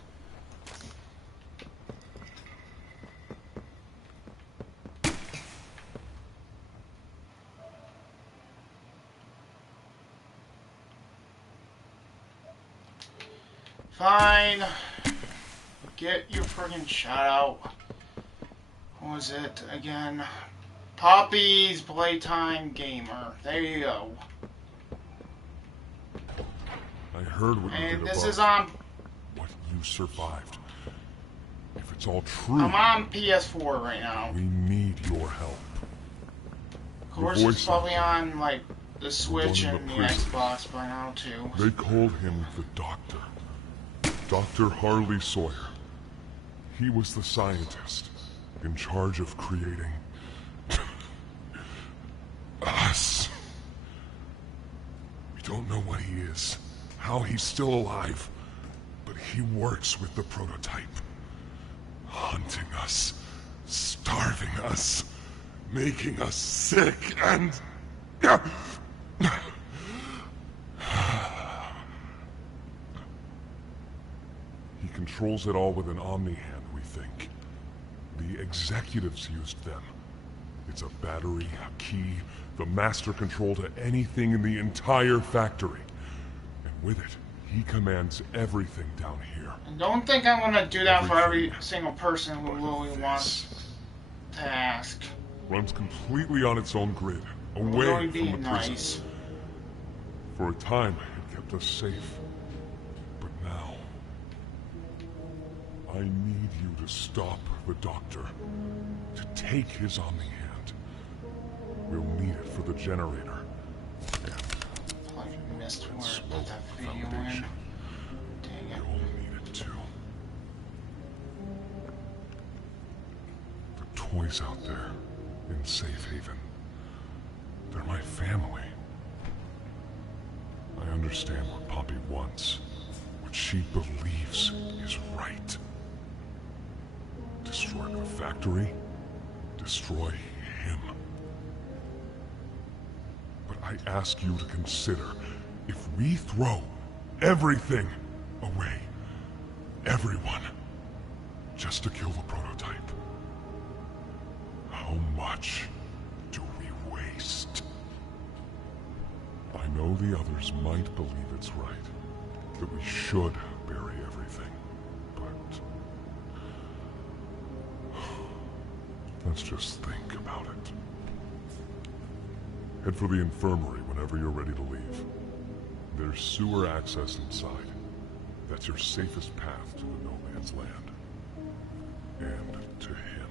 Fine. Get your friggin' shout out. What was it again? Poppy's Playtime Gamer. There you go. I heard what you And did this above. is on. What you survived. If it's all true, I'm on PS4 right now. we need your help. Of course, it's probably on like the Switch and the Xbox by now too. They called him the Doctor. Dr. Harley Sawyer. He was the scientist in charge of creating us. We don't know what he is, how he's still alive, but he works with the prototype. Hunting us, starving us, making us sick, and... He controls it all with an Omni-Hand, we think. The executives used them. It's a battery, a key, the master control to anything in the entire factory. And with it, he commands everything down here. And don't think I'm gonna do that for every single person who really wants to ask. Runs completely on its own grid, We're away going from the prison. nice. For a time, it kept us safe. But now... I need you to stop the Doctor. To take his Omni-Hand. We'll need it for the generator. I missed where I put that video in. Dang it. You'll need it too. The toys out there, in Safe Haven. They're my family. I understand what Poppy wants. What she believes is right. Destroy the factory. Destroy him. But I ask you to consider, if we throw everything away, everyone, just to kill the prototype, how much do we waste? I know the others might believe it's right, that we should bury everything, but let's just think about it. Head for the infirmary whenever you're ready to leave. There's sewer access inside. That's your safest path to the No Man's Land. And to him.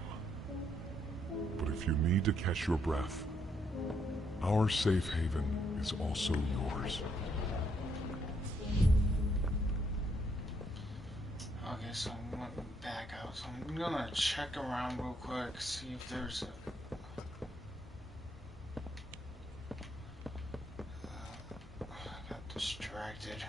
But if you need to catch your breath, our safe haven is also yours. Okay, so I'm gonna back out. So I'm gonna check around real quick, see if there's I got distracted.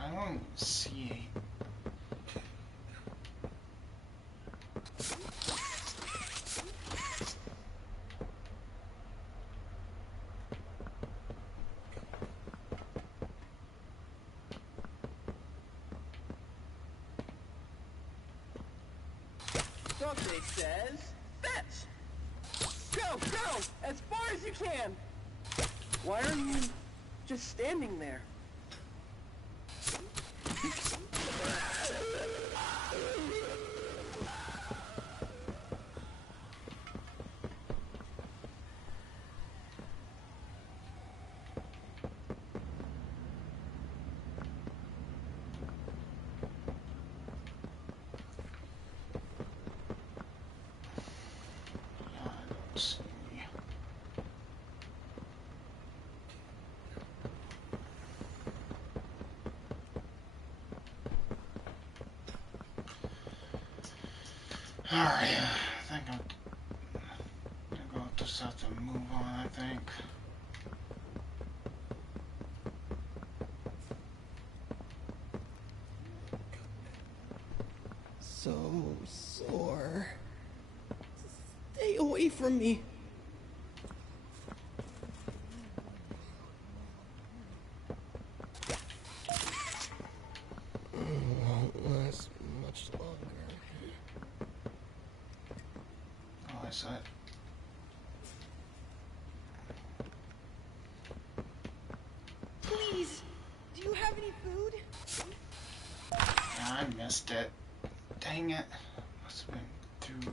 I don't see. Something says fetch. Go, go, as far as you can. Why are you just standing there? Alright, I think I'm gonna go just have to move on, I think. So sore. Stay away from me. Won't last much longer. Oh, I saw it. Please, do you have any food? I missed it. Dang it. Must have been through.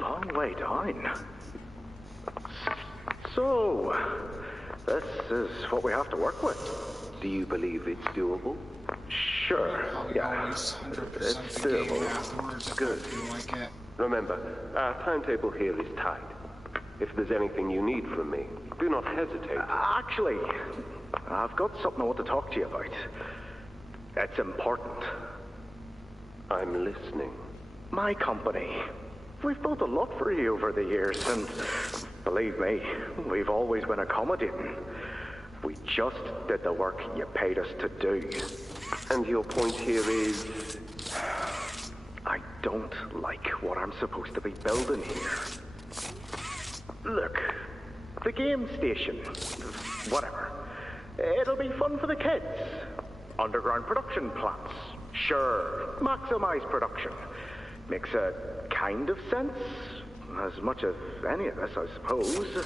Long way down. So, this is what we have to work with. Do you believe it's doable? Sure, yeah. Always 100% It's the game doable. afterwards if Good. I feel like it. Remember, our timetable here is tight. If there's anything you need from me, do not hesitate. Actually, I've got something I want to talk to you about. It's important. I'm listening. My company. We've built a lot for you over the years, and believe me, we've always been accommodating. We just did the work you paid us to do. And your point here is? I don't like what I'm supposed to be building here. Look, the game station, whatever. It'll be fun for the kids. Underground production plants. Sure, maximize production. Makes a kind of sense. As much as any of this, I suppose.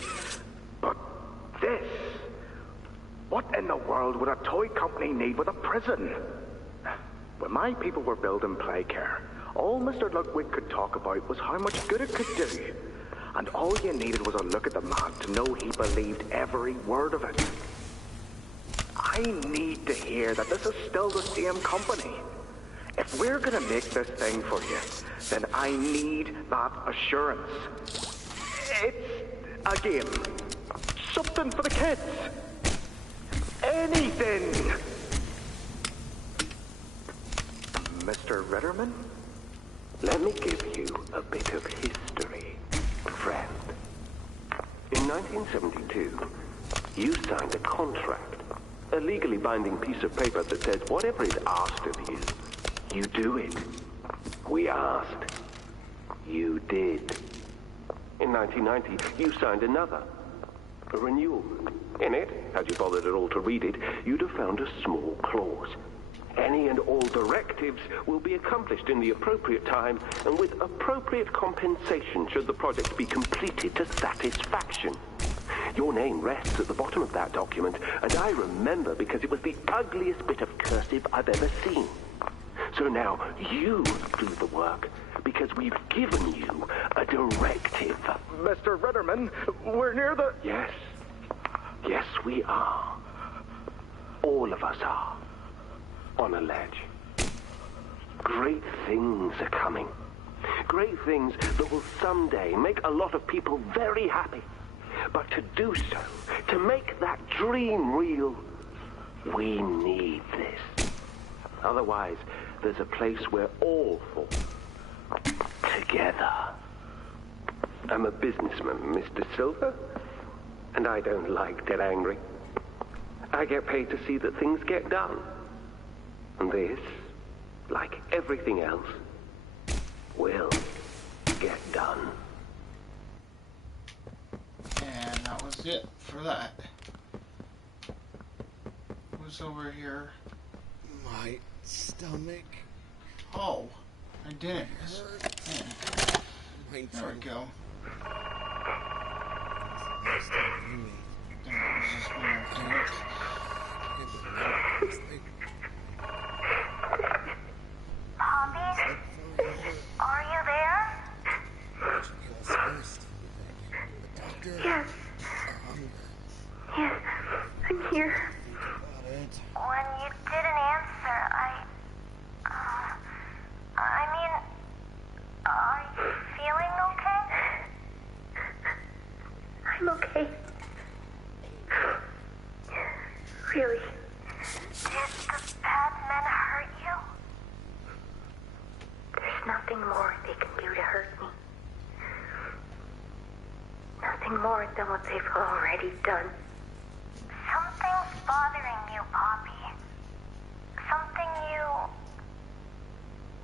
But this... What in the world would a toy company need with a prison? When my people were building Playcare, all Mr. Ludwig could talk about was how much good it could do. And all you needed was a look at the man to know he believed every word of it. I need to hear that this is still the same company. If we're gonna make this thing for you, then I need that assurance. It's a game. Something for the kids. Anything! Mr. Ritterman? Let me give you a bit of history, friend. In 1972, you signed a contract, a legally binding piece of paper that says whatever is asked of you, you do it. We asked. You did. In 1990, you signed another, a renewal. In it, had you bothered at all to read it, you'd have found a small clause. Any and all directives will be accomplished in the appropriate time and with appropriate compensation should the project be completed to satisfaction. Your name rests at the bottom of that document, and I remember because it was the ugliest bit of cursive I've ever seen. So now you do the work because we've given you a directive. Mr. Ritterman, we're near the... Yes. Yes, we are. All of us are. On a ledge. Great things are coming. Great things that will someday make a lot of people very happy. But to do so, to make that dream real, we need this. Otherwise, there's a place we're all for. Together. I'm a businessman, Mr. Silver, and I don't like to get angry. I get paid to see that things get done. And this, like everything else, will get done. And that was it for that. What's over here? My stomach. Oh, I didn't miss it. There we go. Last time you ate. That was just one of those. Poppy? Are you there? Yes. Yes, I'm here. Got it. When you didn't answer, Really? Did the bad men hurt you? There's nothing more they can do to hurt me. Nothing more than what they've already done. Something's bothering you, Poppy. Something you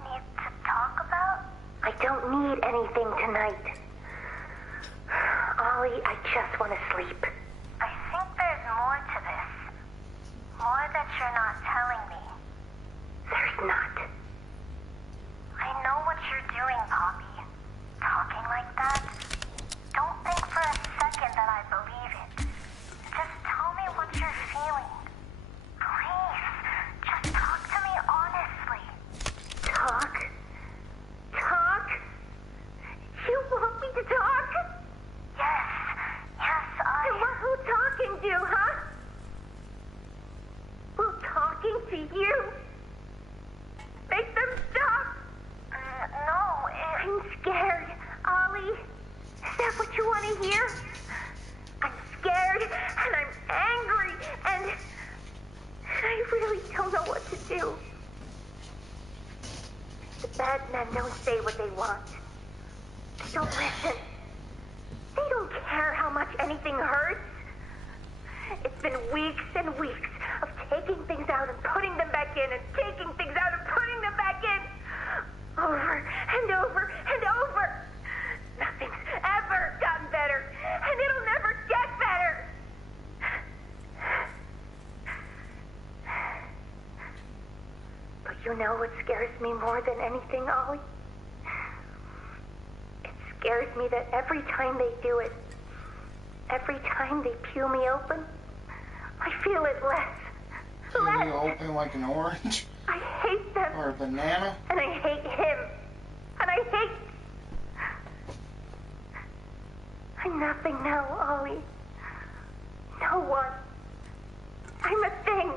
need to talk about? I don't need anything tonight. Ollie, I just want to sleep. I think there's more to this. More that you're not telling me. There's not. I know what you're doing, Poppy. Talking like that. Don't think for a second that I believe it. Just tell me what you're feeling. Please, just talk to me honestly. Talk? Talk? You want me to talk? Yes, And what will talking do, huh? Will talking to you make them stop? No, I'm scared, Ollie. Is that what you want to hear? I'm scared, and I'm angry, and I really don't know what to do. The bad men don't say what they want. They don't listen. They don't care how much anything hurts. It's been weeks and weeks of taking things out and putting them back in, and taking things out and putting them back in. Over and over and over. Nothing's ever gotten better, and it'll never get better. But you know what scares me more than anything, Ollie? It scares me that every time they do it, every time they peel me open, I feel it less. Peel you open like an orange? I hate them. Or a banana? And I hate him. And I hate... I'm nothing now, Ollie. No one. I'm a thing.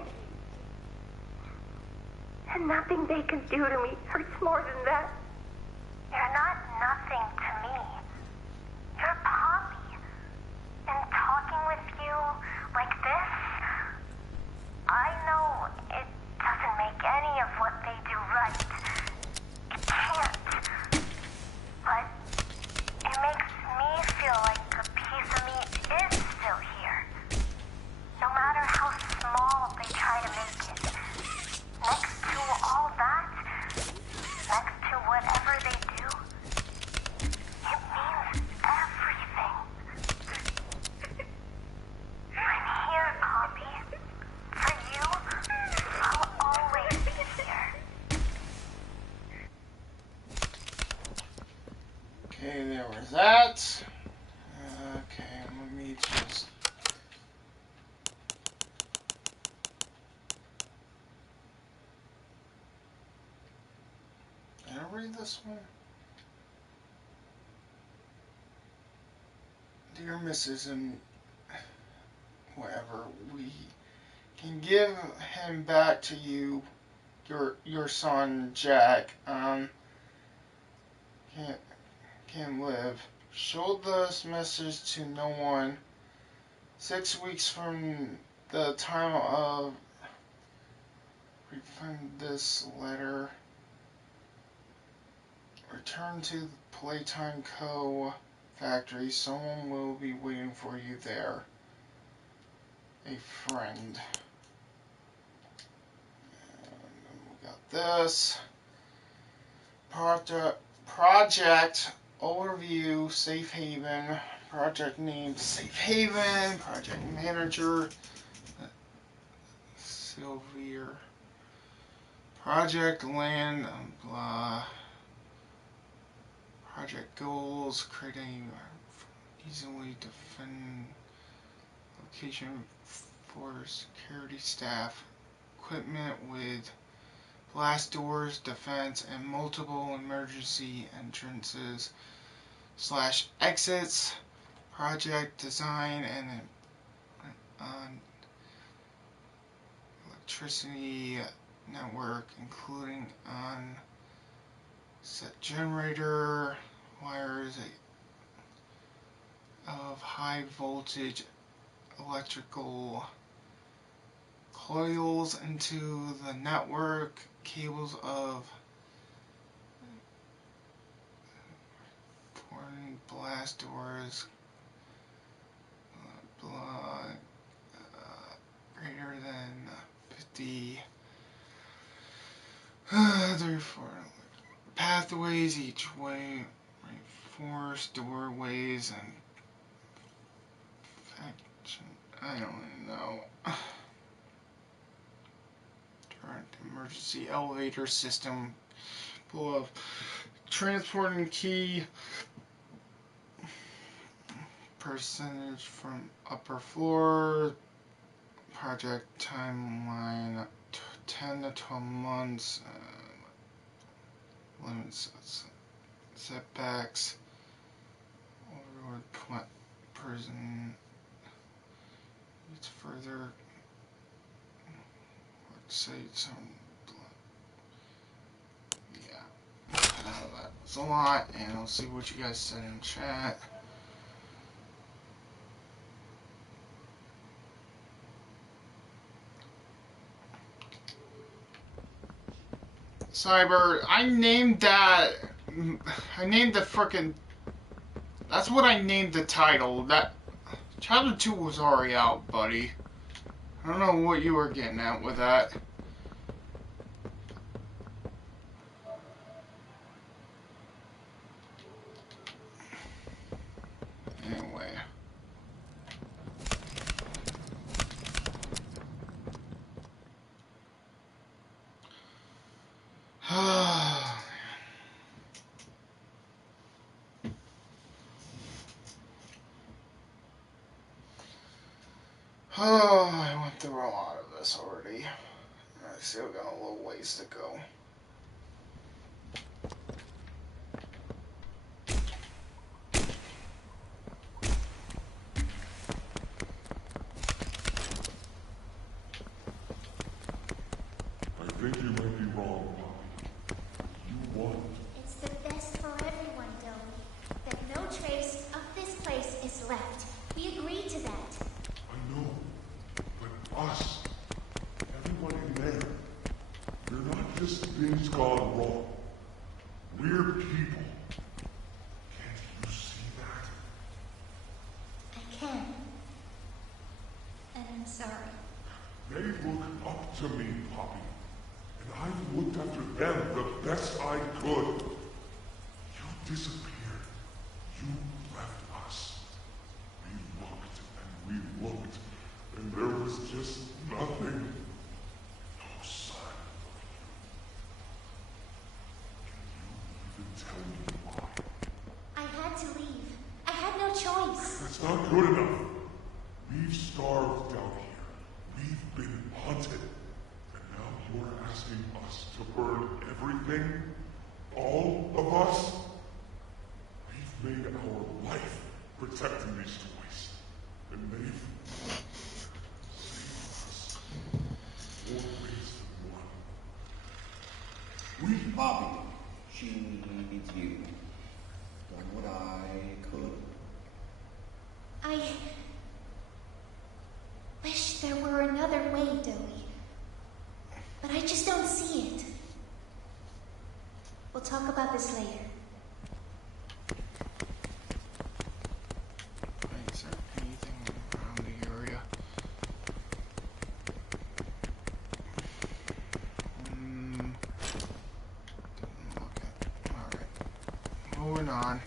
And nothing they can do to me hurts more than that. you're not nothing to me. You're Poppy. And talking with you like this, I know it doesn't make any of what they do right. It can't. But it makes me feel like a piece of me is still here. No matter how small they try to make it. Next to all that, next to whatever they do, it means everything. I'm here, Poppy. For you, I'll always be here. Okay, there was that. Okay, let me just... Can I read this one? Dear Mrs. and whatever, we can give him back to you, your son Jack. Can live. Show this message to no one. 6 weeks from the time of refund this letter. Return to the Playtime Co. factory. Someone will be waiting for you there. A friend. And then we got this. Project overview, Safe Haven. Project name, Safe Haven. Project manager, Sylvia. Project land, blah. Project goals, creating easily defend location for security staff. Equipment with blast doors, defense, and multiple emergency entrances / exits. Project design and electricity network, including on set generator wires of high voltage electrical coils into the network cables of foreign blast doors greater than 50 therefore pathways each way, reinforced doorways and I don't even know. Current emergency elevator system full of transporting key percentage from upper floor. Project timeline 10 to 12 months. Limits setbacks. Overlord prison. It's further. Let's say some. Yeah. That's a lot, and I'll see what you guys said in chat. Cyber, I named the frickin', that's what I named the title. That, Chapter 2 was already out, buddy. I don't know what you were getting at with that. Anyway. Oh, I went through a lot of this already. I still got a little ways to go. I think you might be wrong, Poppy. You won. It's the best for everyone, Doe. That no trace of this place is left. We agreed to that. I know. But us, everyone in there, we're not just things gone wrong. We're people. Can't you see that? I can. And I'm sorry. They look up to me, Poppy. And I've looked after them the best I could. You disappeared. You left us. We looked, and there was just nothing. No sign of you. Can you even tell me why? I had to leave. I had no choice. That's not good enough. We've starved down here. We've been hunted. And now you're asking us to burn everything? All of us? We've made our life protecting these toys. And they've saved us. More ways than one. We Poppy. She needs you. Done what I could. I wish there were another way, Doey. But I just don't see it. We'll talk about this later. Is there anything around the area? Okay. Alright. Moving on.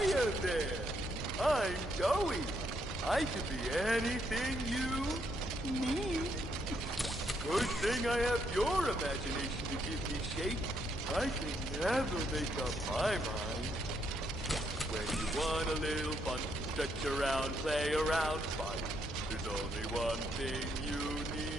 Hiya there! I'm Joey. I can be anything you need. Good thing I have your imagination to give me shape. I can never make up my mind. When you want a little fun, stretch around, play around, fun. There's only one thing you need.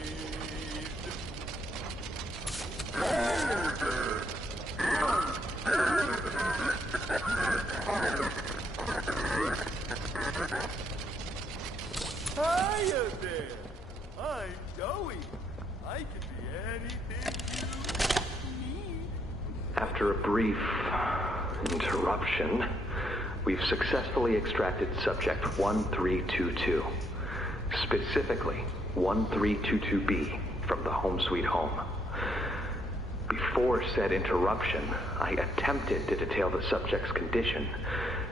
Hiya there! I'm Joey. I can be anything you need. After a brief interruption, we've successfully extracted subject 1322, specifically 1322B, from the Home Sweet Home. Before said interruption, I attempted to detail the subject's condition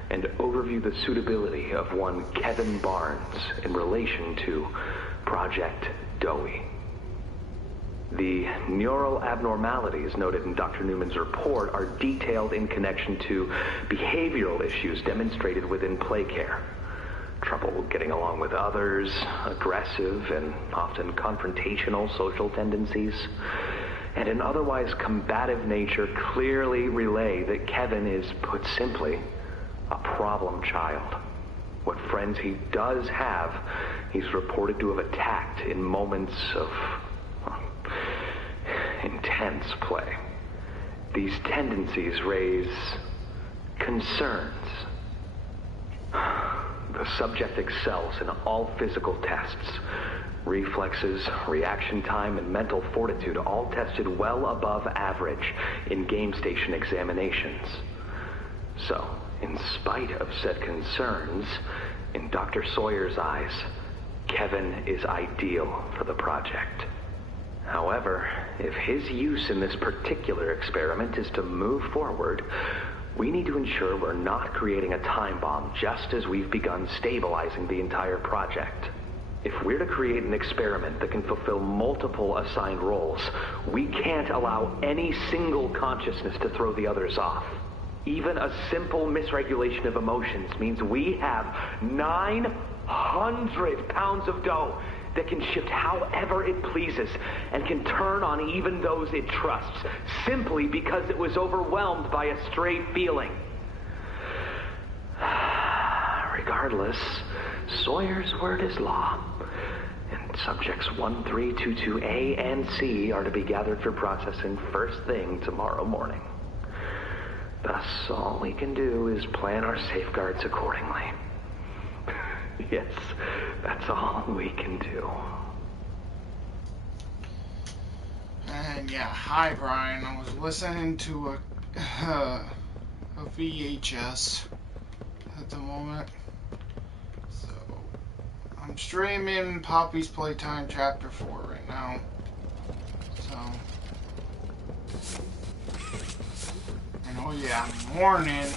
and overview the suitability of one Kevin Barnes in relation to Project Dowie. The neural abnormalities noted in Dr. Newman's report are detailed in connection to behavioral issues demonstrated within play care. Trouble getting along with others, aggressive and often confrontational social tendencies, and an otherwise combative nature clearly relay that Kevin is, put simply, a problem child. What friends he does have, he's reported to have attacked in moments of intense play. These tendencies raise concerns. The subject excels in all physical tests. Reflexes, reaction time, and mental fortitude all tested well above average in game station examinations. So, in spite of said concerns, in Dr. Sawyer's eyes, Kevin is ideal for the project. However, if his use in this particular experiment is to move forward, we need to ensure we're not creating a time bomb just as we've begun stabilizing the entire project. If we're to create an experiment that can fulfill multiple assigned roles, we can't allow any single consciousness to throw the others off. Even a simple misregulation of emotions means we have 900 pounds of dough that can shift however it pleases and can turn on even those it trusts, simply because it was overwhelmed by a stray feeling. Regardless, Sawyer's word is law, and subjects 1322A and C are to be gathered for processing first thing tomorrow morning. Thus, all we can do is plan our safeguards accordingly. Yes, that's all we can do. And yeah, hi Brian. I was listening to a VHS at the moment. So, I'm streaming Poppy's Playtime Chapter 4 right now. So, and oh yeah, morning.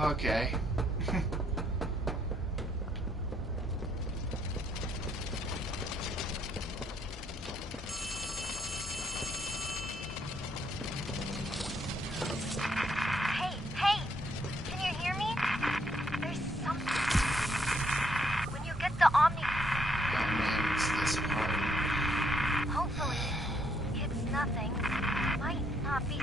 Okay. Hey, can you hear me? There's something. When you get the Omni... Oh man, it's this part. Hopefully, it's nothing. Might not be...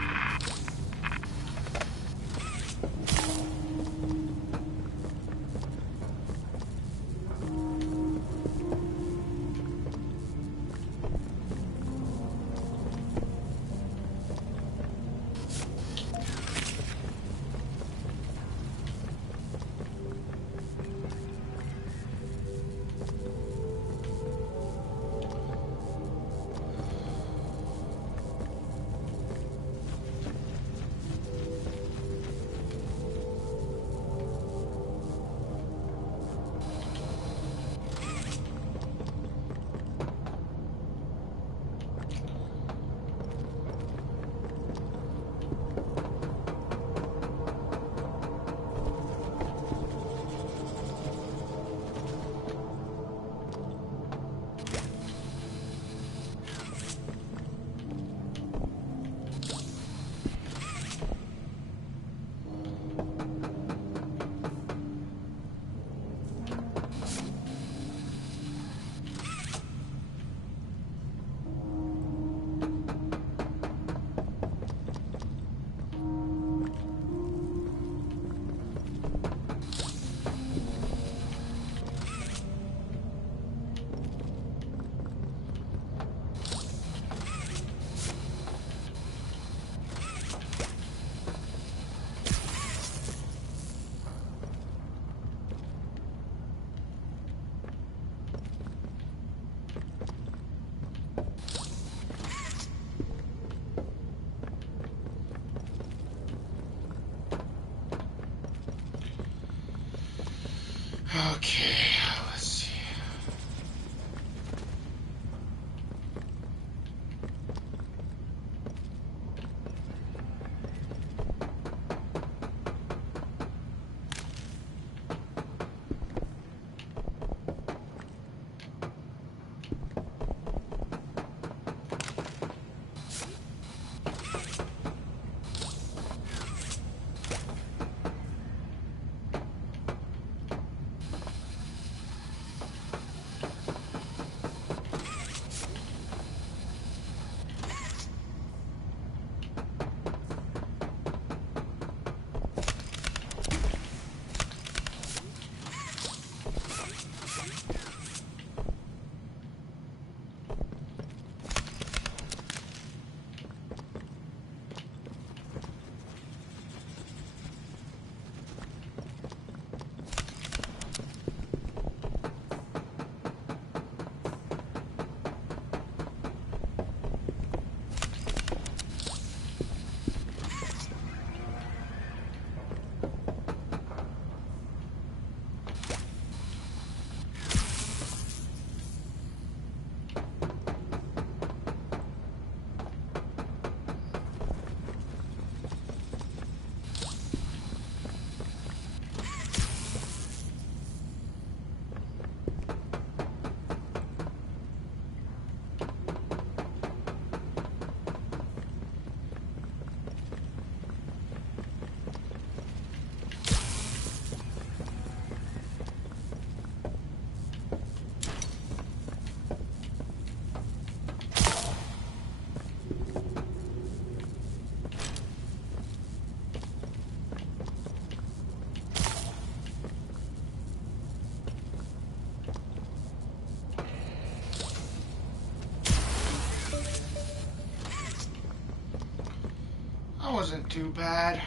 Okay, let's see. That wasn't too bad.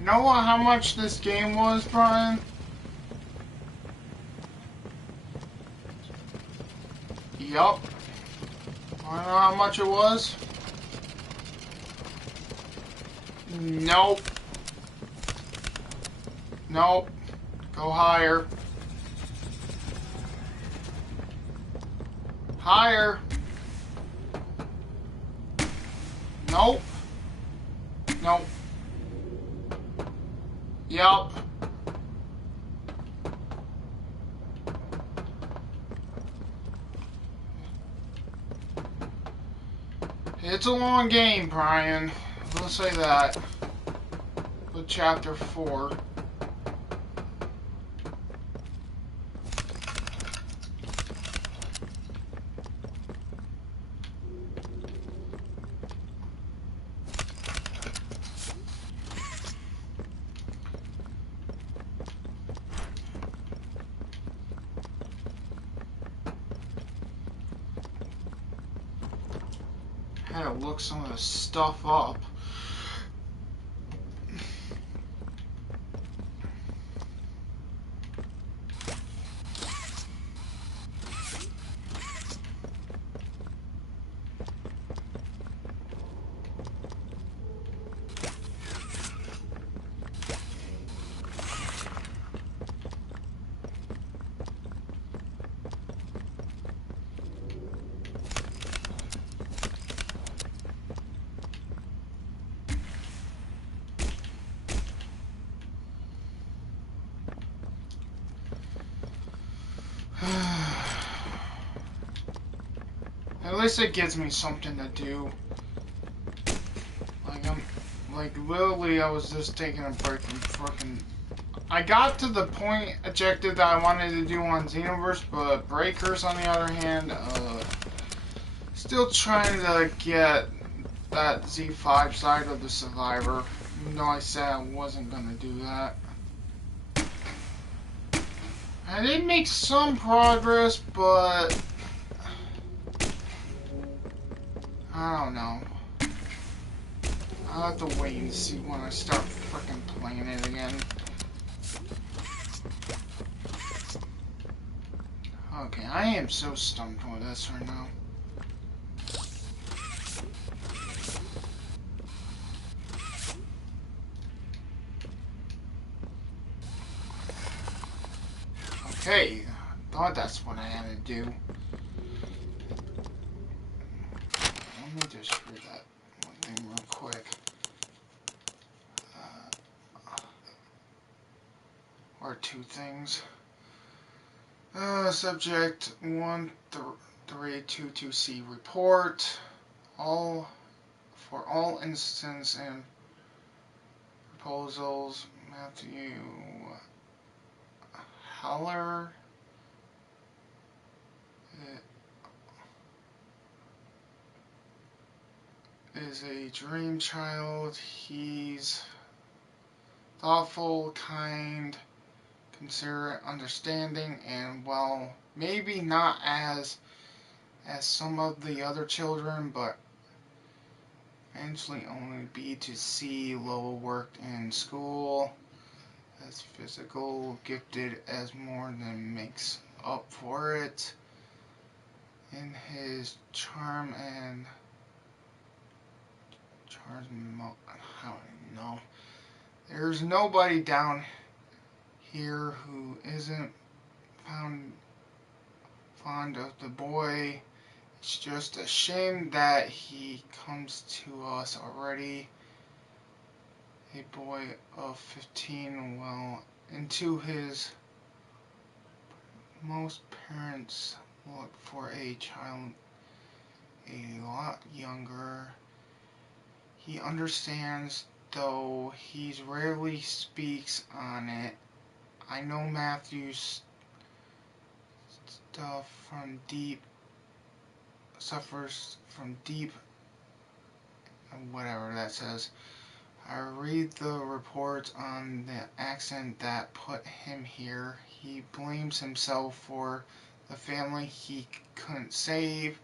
You know what, how much this game was, Brian? Yup. Wanna know how much it was? Nope. Nope. Go higher. Higher. Nope. Nope. Yup. It's a long game, Brian. We'll say that. With chapter 4. Had to look some of the stuff up. At least it gives me something to do. Like literally I was just taking a break from fucking... I got to the point objective that I wanted to do on Xenoverse, but Breakers on the other hand, still trying to get that Z5 side of the Survivor, even though I said I wasn't gonna do that. I did make some progress, but I don't know. I'll have to wait and see when I start freaking playing it again. Okay, I am so stumped with this right now. Okay, thought that's what I had to do. Let me just read that one thing real quick. Or two things. Subject 1322C report. All for all instances and proposals, Matthew Haller is a dream child. He's thoughtful, kind, considerate, understanding, and well, maybe not as some of the other children, but eventually only be to see low worked in school, as physical gifted as more than makes up for it. In his charm and I don't know. There's nobody down here who isn't fond of the boy. It's just a shame that he comes to us already, a boy of 15, well into his. Most parents look for a child a lot younger. He understands, though he rarely speaks on it. I know Matthew's suffers from deep, whatever that says. I read the reports on the accident that put him here. He blames himself for the family he couldn't save.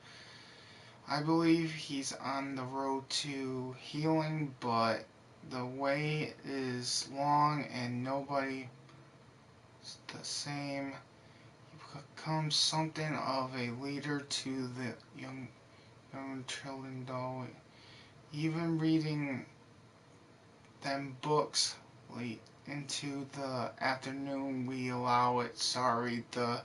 I believe he's on the road to healing, but the way is long and nobody is the same. He becomes something of a leader to the young children, though. Even reading them books late into the afternoon, we allow it. Sorry, the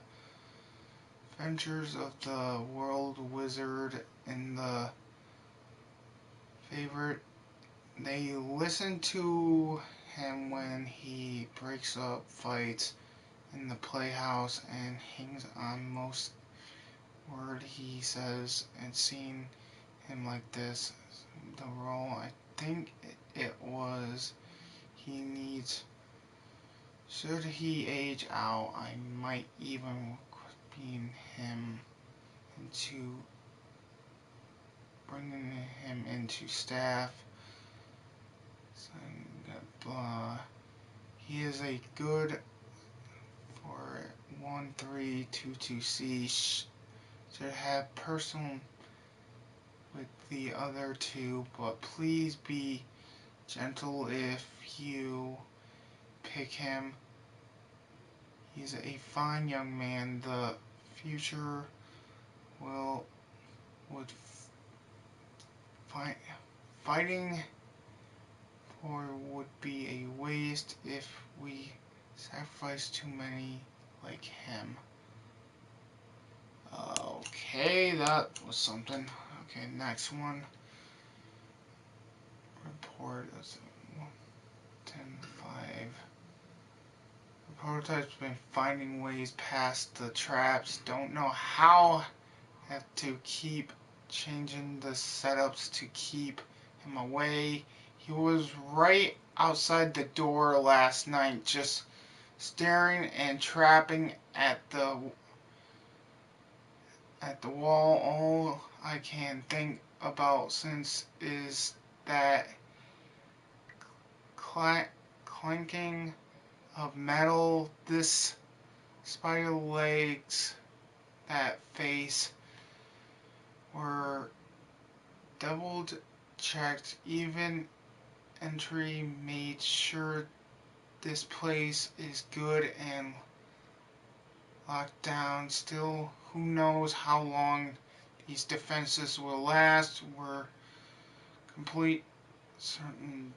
Adventures of the World Wizard and the favorite. They listen to him when he breaks up fights in the playhouse and hangs on most word he says, and seeing him like this, the role I think it was he needs. Should he age out, I might even being him into bringing him into staff. He is a good for 1322C. Should have personal with the other two, but please be gentle if you pick him. He's a fine young man. The future would fighting for would be a waste if we sacrifice too many like him. Okay, that was something. Okay, next one. Report is 10.5. The prototype's been finding ways past the traps. Don't know how. Have to keep changing the setups to keep him away. He was right outside the door last night, just staring and trapping at the wall. All I can think about since is that clanking of metal. This spider legs, that face, were double checked. Even entry made sure this place is good and locked down. Still, who knows how long these defenses will last. We're complete certain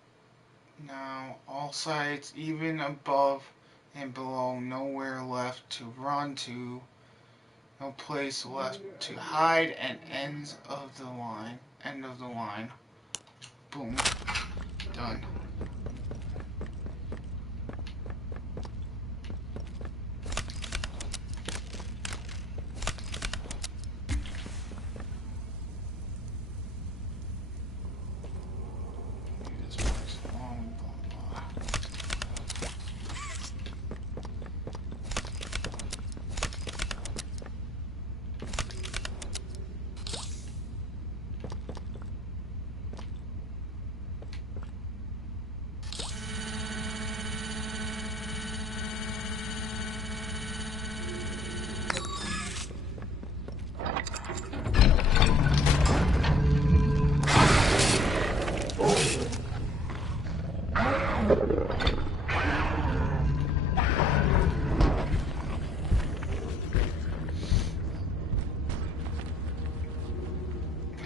now. All sides, even above and below, nowhere left to run to, no place left to hide, and ends of the line. End of the line. Boom. Done.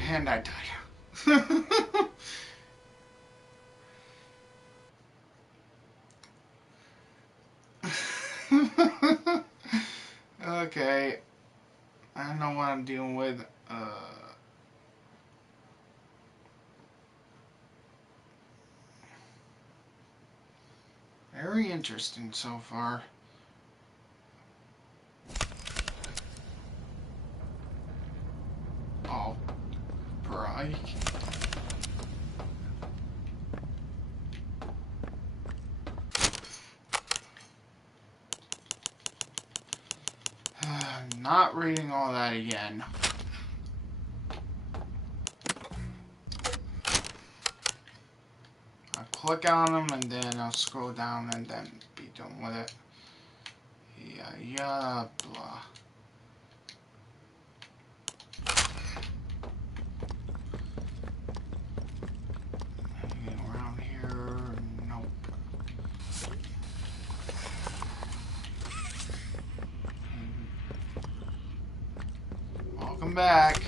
And I died. Okay. I don't know what I'm dealing with. Very interesting so far. Oh, break. Not reading all that again. I'll click on them and then I'll scroll down and then be done with it. Yeah, blah. Anything around here? Nope. Welcome back.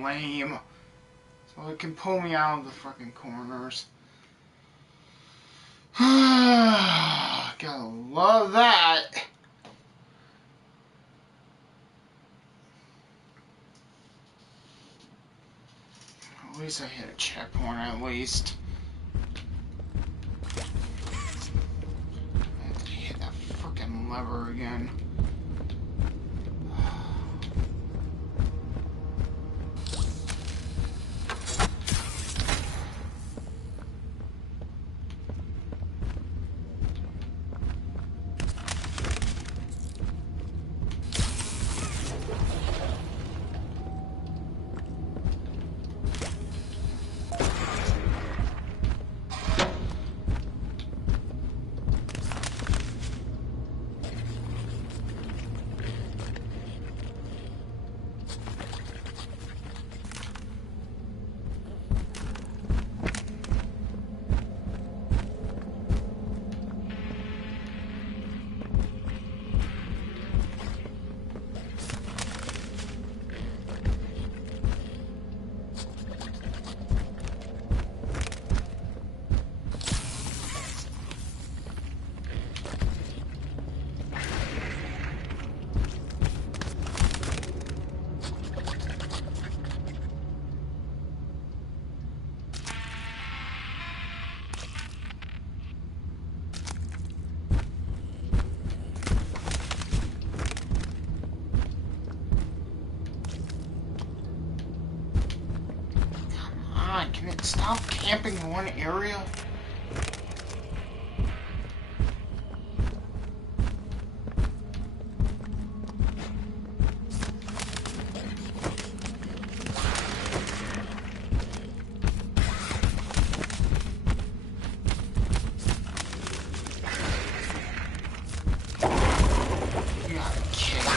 flame. So it can pull me out of the fucking corners. Gotta love that. At least I hit a checkpoint at least. I have to hit that fucking lever again. Can it stop camping in one area? You gotta be kidding me.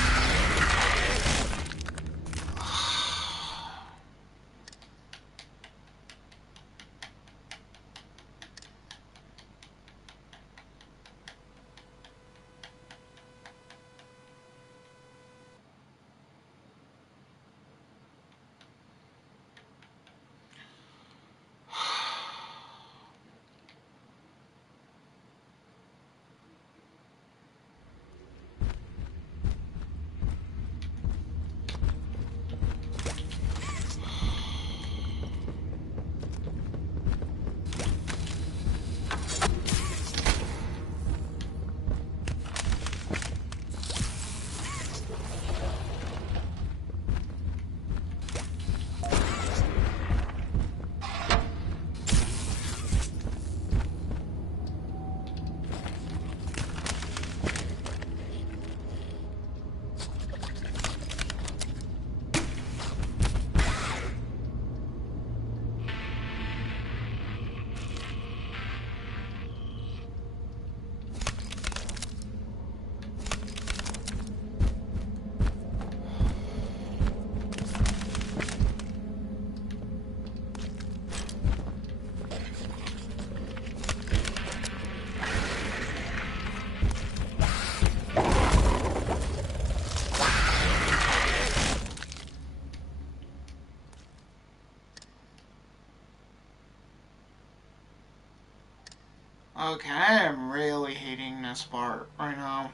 Okay, I am really hating this part right now.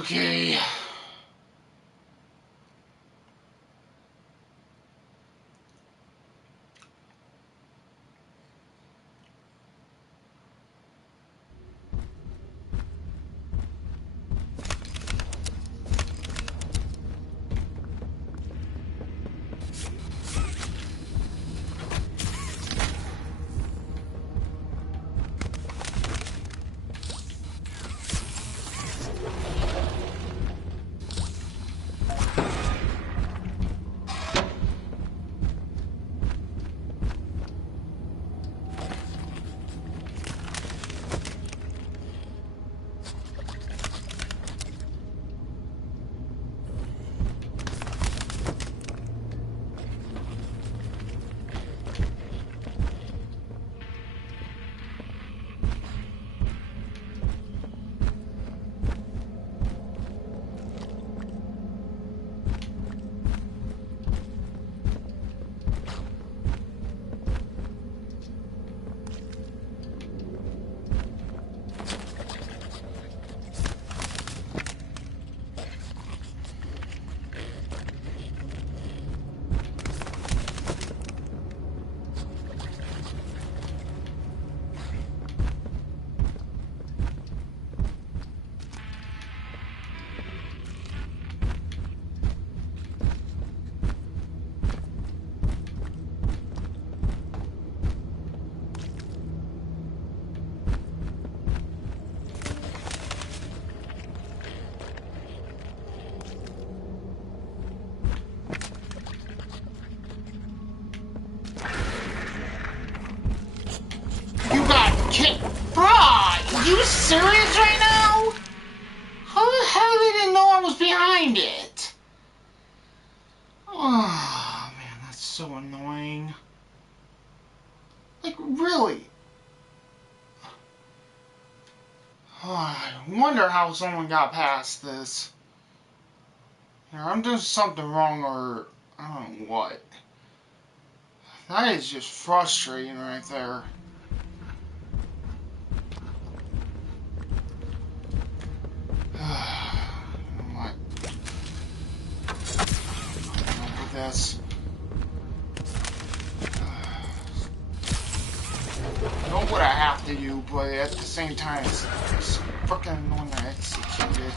Okay. you serious right now? How the hell did they know I was behind it? Oh, man, that's so annoying. Like, really? Oh, I wonder how someone got past this. You know, I'm doing something wrong or I don't know what. That is just frustrating right there. You know what? Enough with this. I know what I have to do, but at the same time, it's freaking annoying to execute it.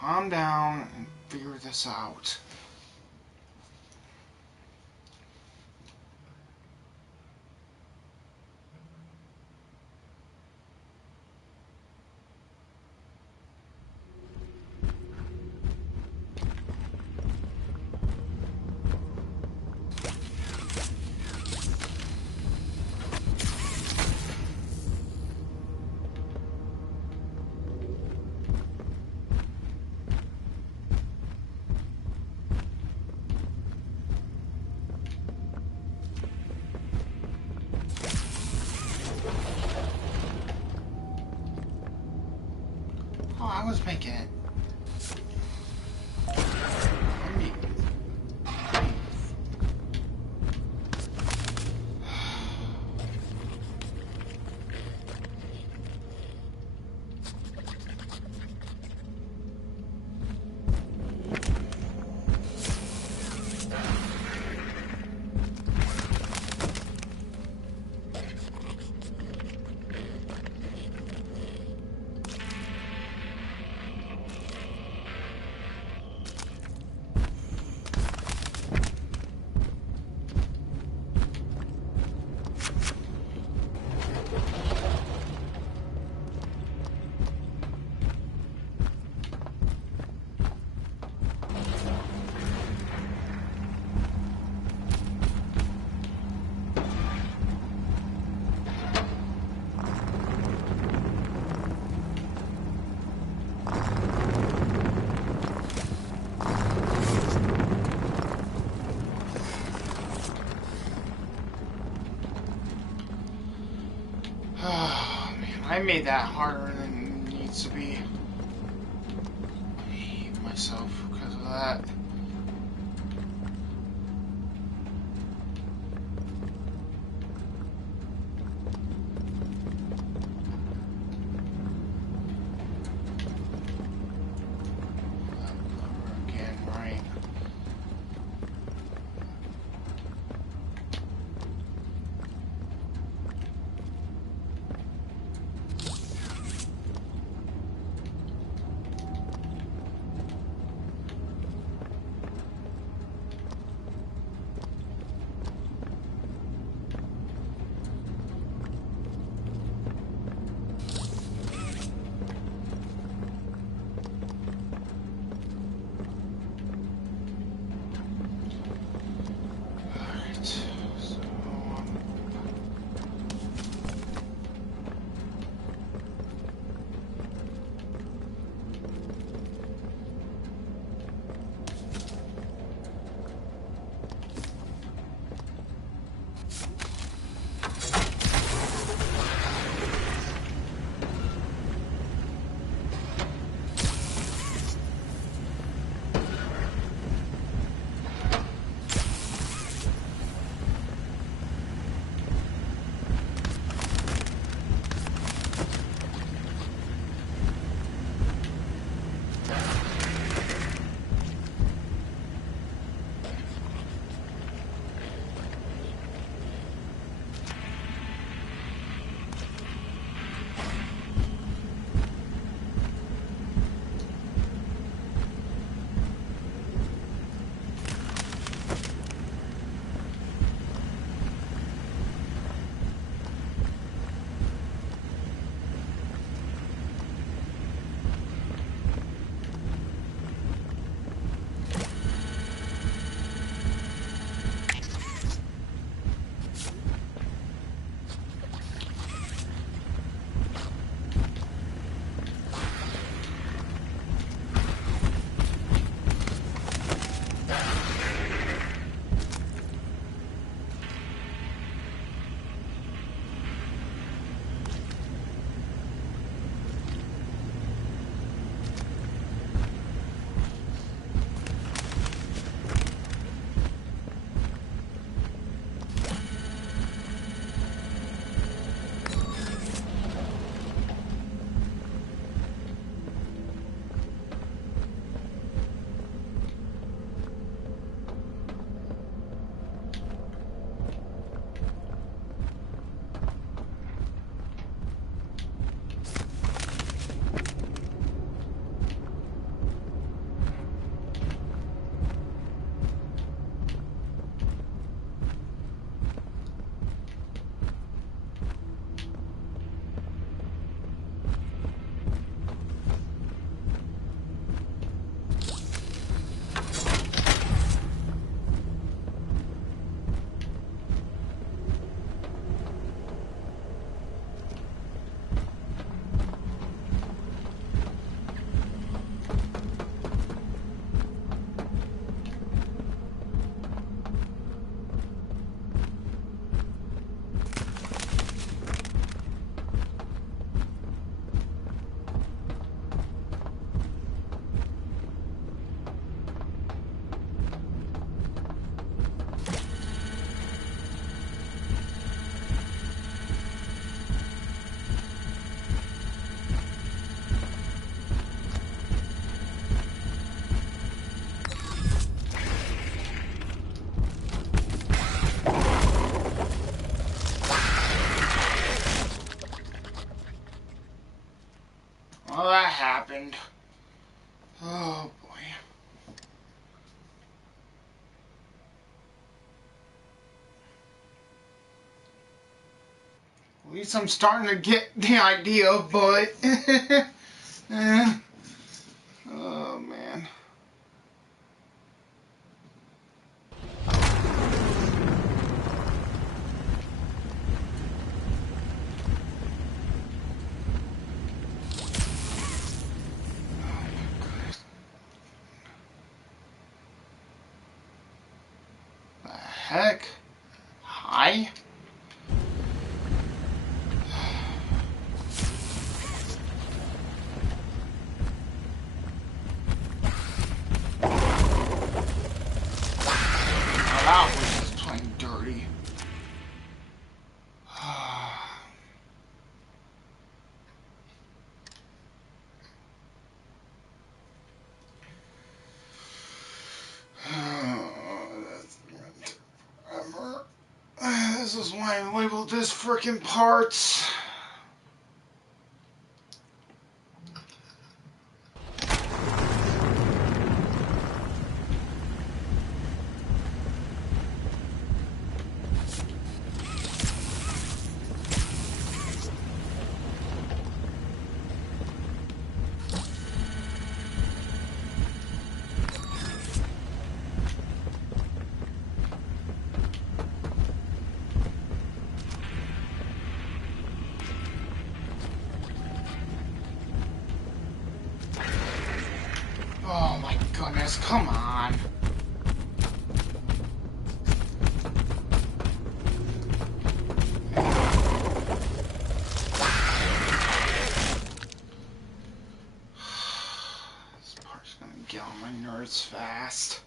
Calm down and figure this out. Oh, I was making it. Oh, man, I made that harder than it needs to be. I hate myself because of that. Again, right. that happened. Oh boy. At least I'm starting to get the idea, but oh man. The heck? Hi? That was just plain dirty. This is why I labeled this frickin' parts. Oh my goodness, come on. This part's gonna get on my nerves fast.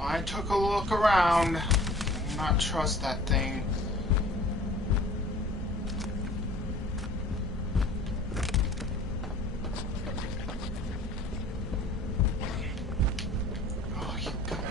I took a look around. I do not trust that thing. Oh, you got it.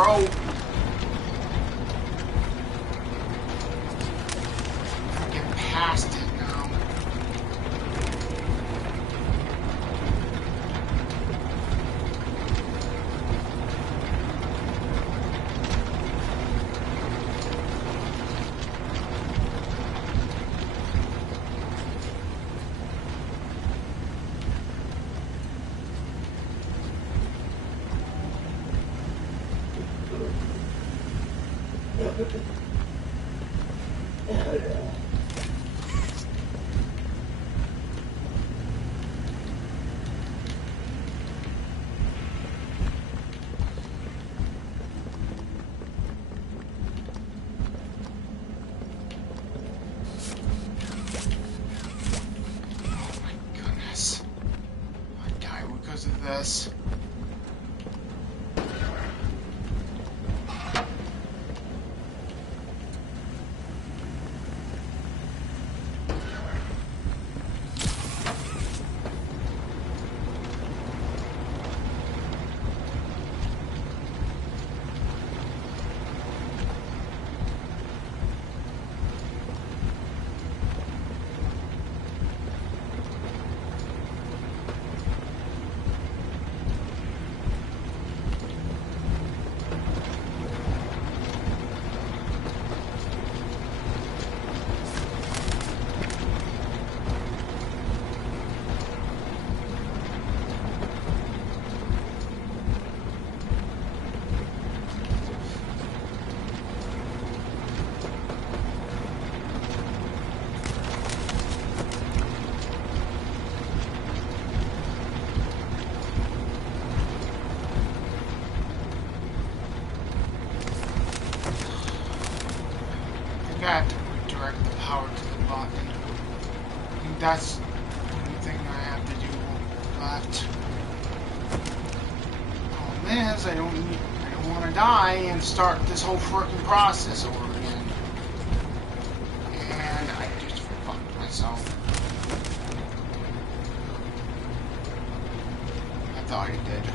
bro. Get past it now. Because of this. I have to redirect the power to the button. I think that's the only thing I have to do left. Problem is, I don't want to die and start this whole freaking process over again. And I just fucked myself. I thought I did.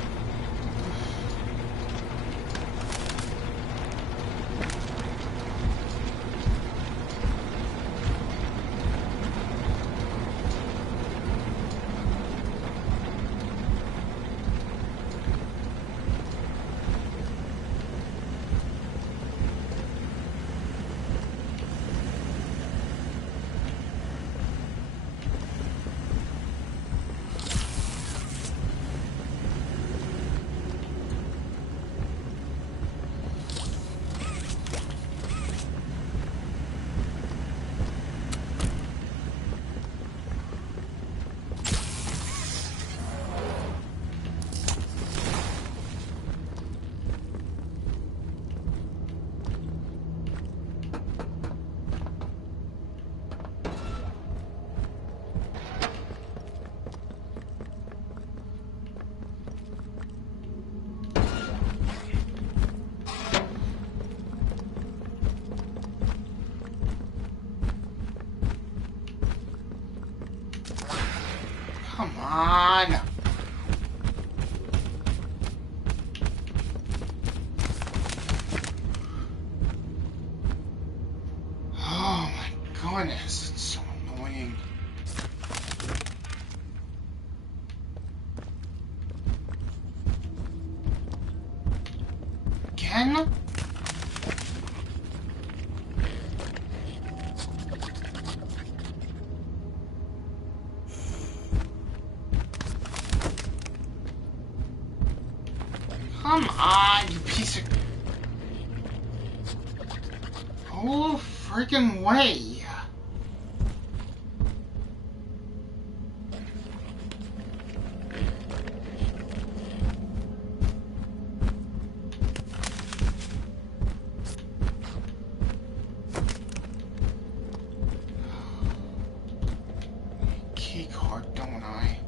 Come on. Oh my goodness, it's so annoying. Again? Come on, you piece of... Oh, freaking way. Key card, don't I?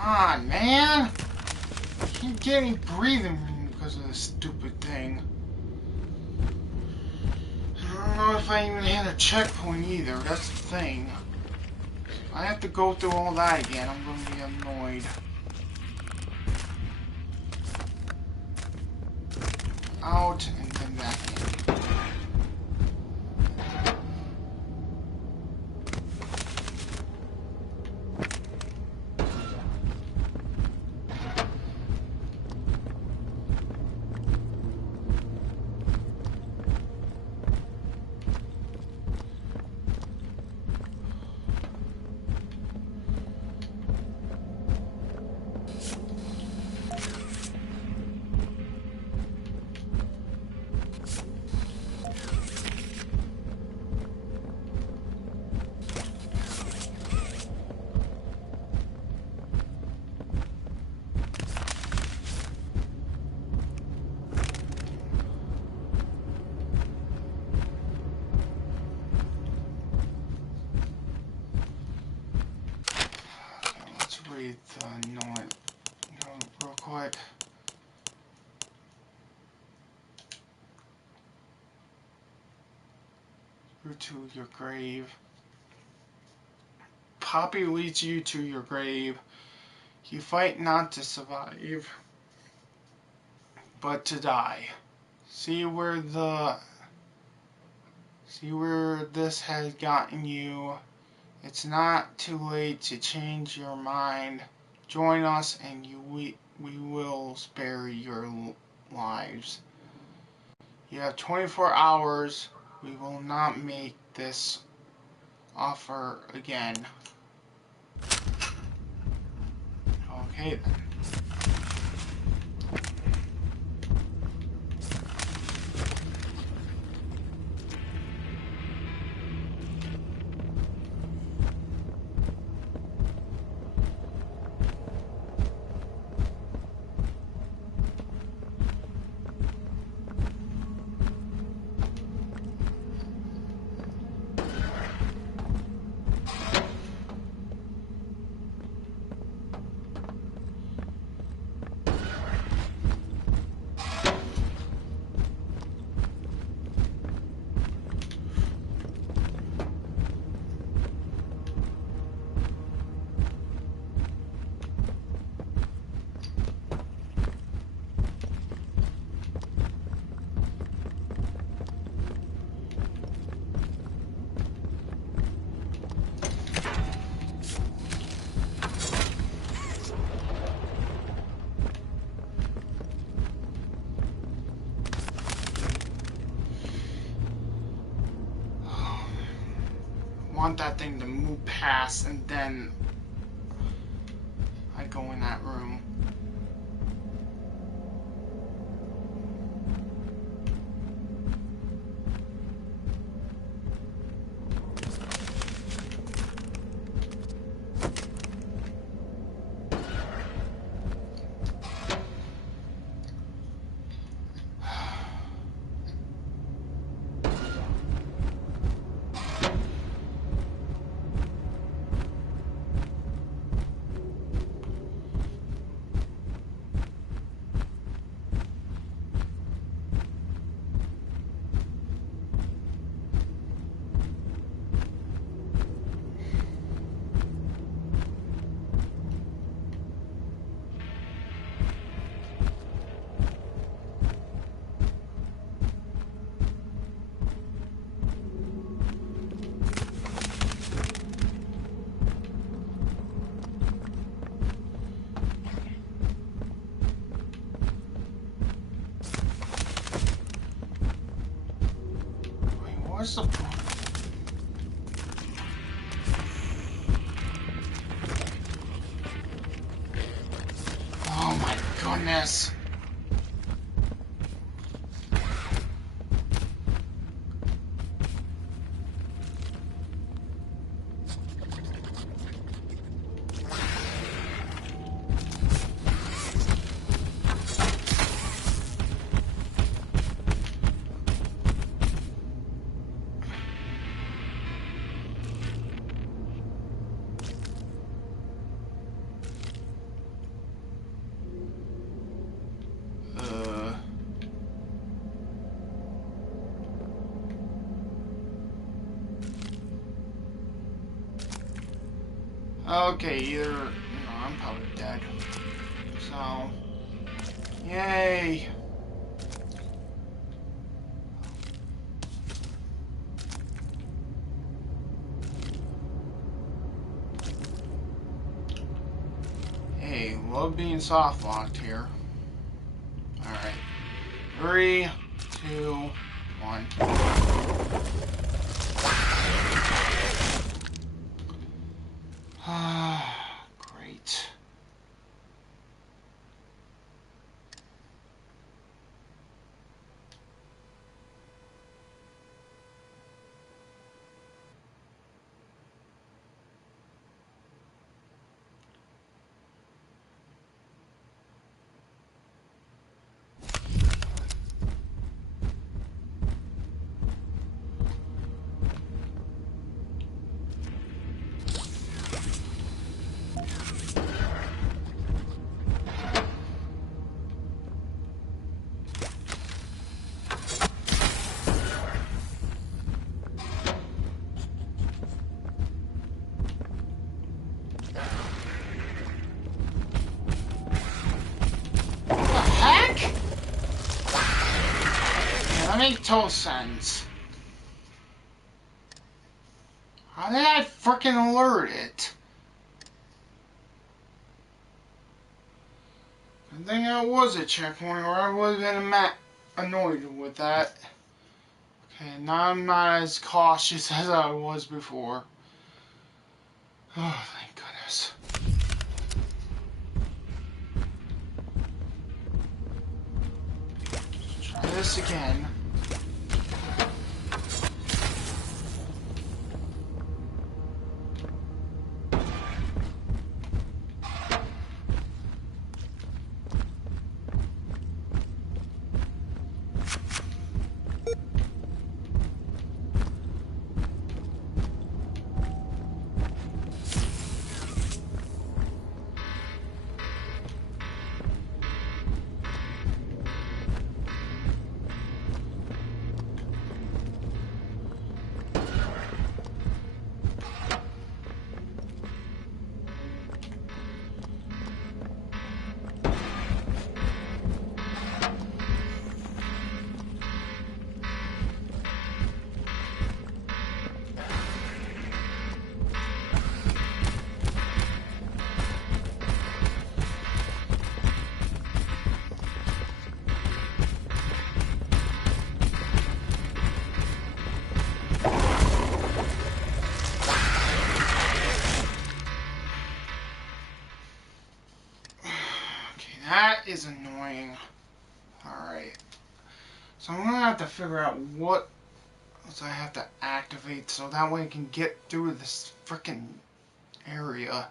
on, man! I keep getting breathing room because of this stupid thing. I don't know if I even hit a checkpoint either, that's the thing. If I have to go through all that again, I'm gonna be annoyed. Out and then back in. Read the note real quick. You to your grave. Poppy leads you to your grave. You fight not to survive, but to die. See where this has gotten you. It's not too late to change your mind. Join us and we will spare your lives. You have 24 hours. We will not make this offer again. Okay then. Want that thing to move past, and then I go in that room. What's the point? Oh my goodness. Okay, either... No, I'm probably dead. So... Yay! Hey, love being soft locked here. Alright. 3, 2, 1. Great. That makes total sense. How did I frickin' alert it? I think that was a checkpoint, or I would have been annoyed with that. Okay, now I'm not as cautious as I was before. Oh, thank goodness. Let's try this again. That is annoying. Alright. So I'm gonna have to figure out what else I have to activate so that way I can get through this frickin' area.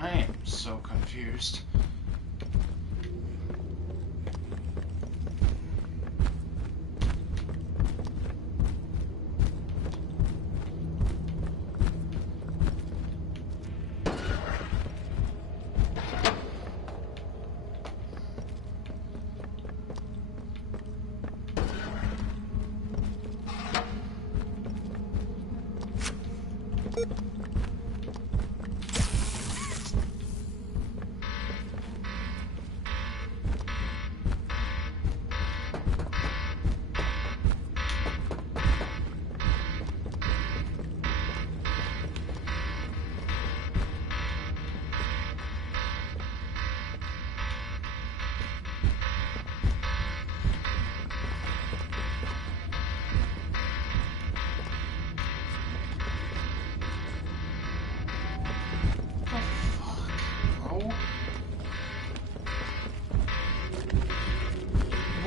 I am so confused.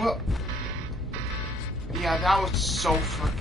Well, yeah, that was so freaking.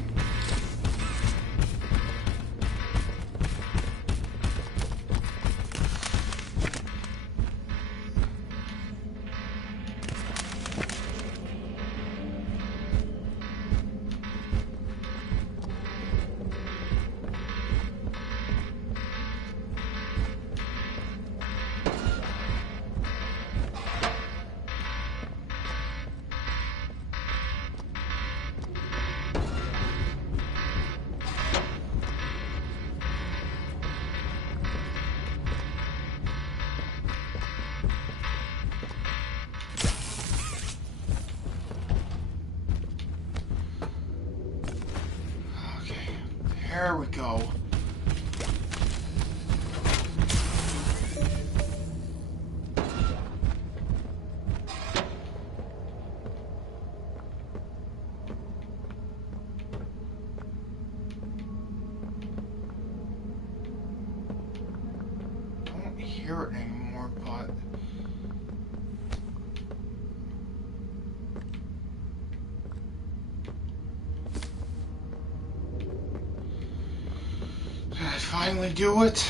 There we go. Don't hear it anymore, but did I finally do it?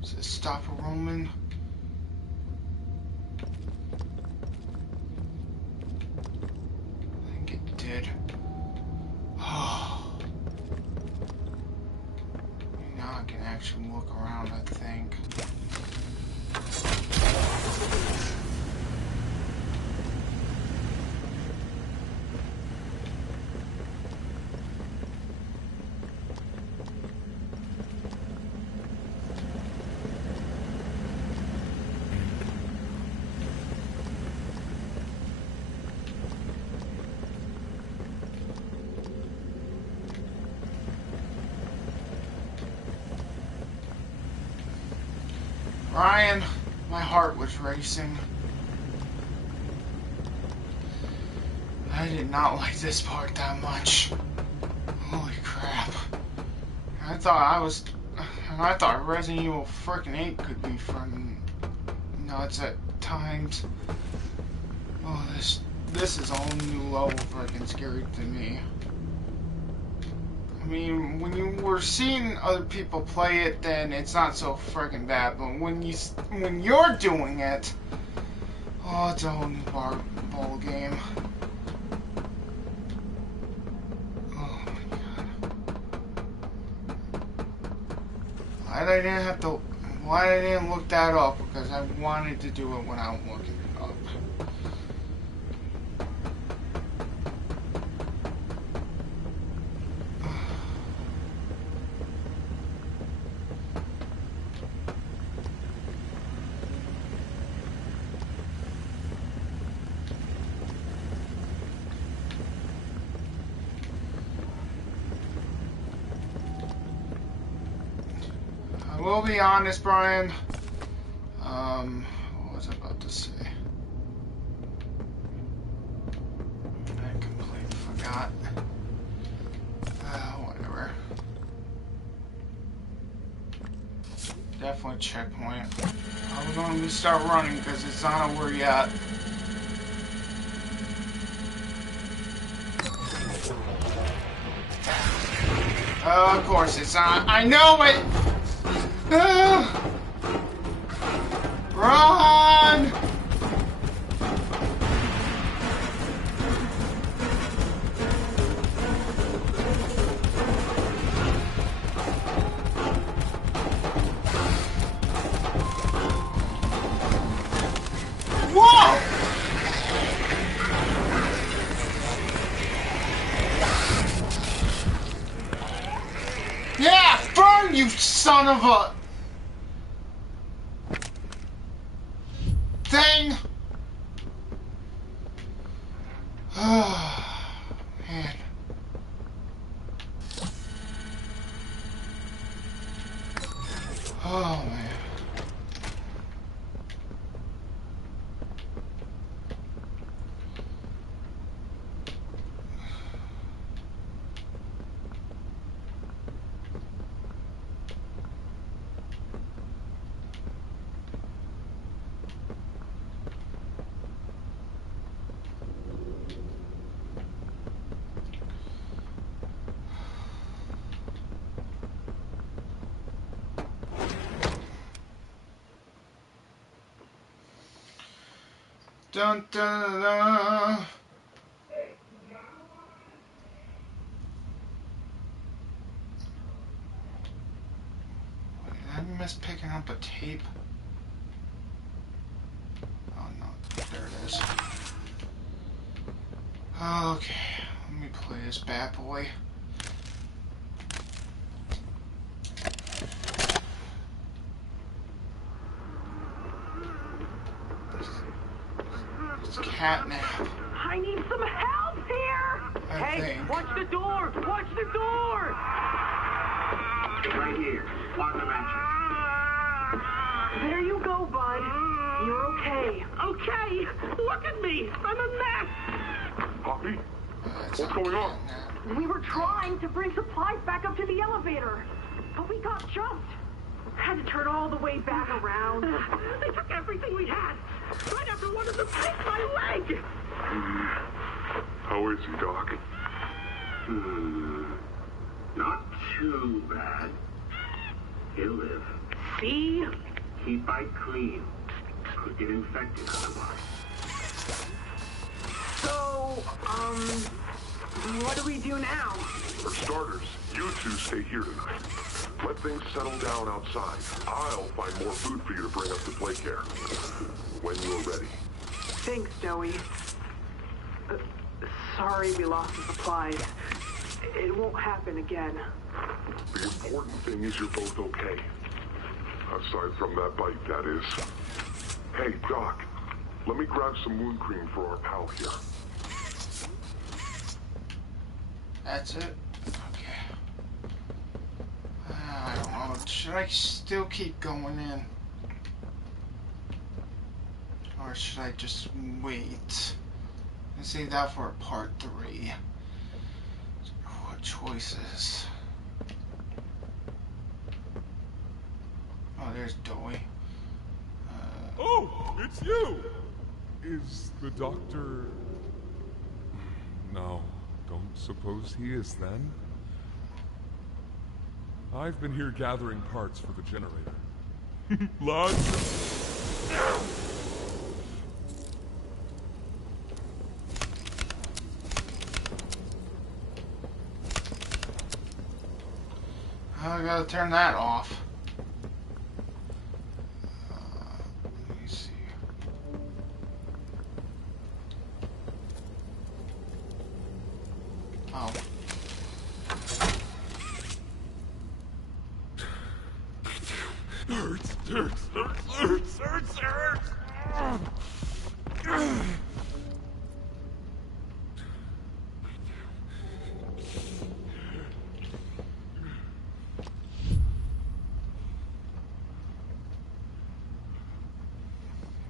Does it stop a Roman? I think it did. Oh. Now I can actually look around, I think. Ryan, my heart was racing. I did not like this part that much. Holy crap. I thought Resident Evil frickin' 8 could be fun nuts at times. Oh, this is a whole new level frickin' scary to me. I mean, when you were seeing other people play it, then it's not so friggin' bad. But when you're doing it, oh, it's a whole new ball game. Oh my god! Why I didn't look that up? Because I wanted to do it when I'm looking it up. I will be honest, Brian. What was I about to say? I completely forgot. Whatever. Definitely checkpoint. I'm going to start running because it's not over yet. Of course it's not. I know it! Run! Whoa! Yeah, burn, you son of a thing! Oh, man. Oh, man. Dun dun dun. Wait, did I miss picking up a tape? Oh no, there it is. Okay, let me play this bad boy. It's catnap. I need some help here! I think. Watch the door! Watch the door! Right here, on the mattress. There you go, bud. You're okay. Okay! Look at me! I'm a mess! Poppy? What's going on? We were trying to bring supplies back up to the elevator, but we got jumped. Had to turn all the way back around. They took everything we had. Right after one of them picked my leg! How is he, Doc? Not too bad. He'll live. See? Keep bite clean. Could get infected otherwise. So, what do we do now? For starters, you two stay here tonight. Let things settle down outside. I'll find more food for you to bring up to Playcare. When you're ready. Thanks, Joey. Sorry we lost the supplies. It won't happen again. The important thing is you're both okay. Aside from that bite, that is. Hey, Doc, let me grab some wound cream for our pal here. That's it? Okay. I don't know. Should I still keep going in? Or should I just wait? And save that for part 3. What choices? Oh, there's Dowie. Oh, it's you! Is the doctor... No, don't suppose he is then. I've been here gathering parts for the generator. Lots. I gotta turn that off. Let me see. Oh. Hurts.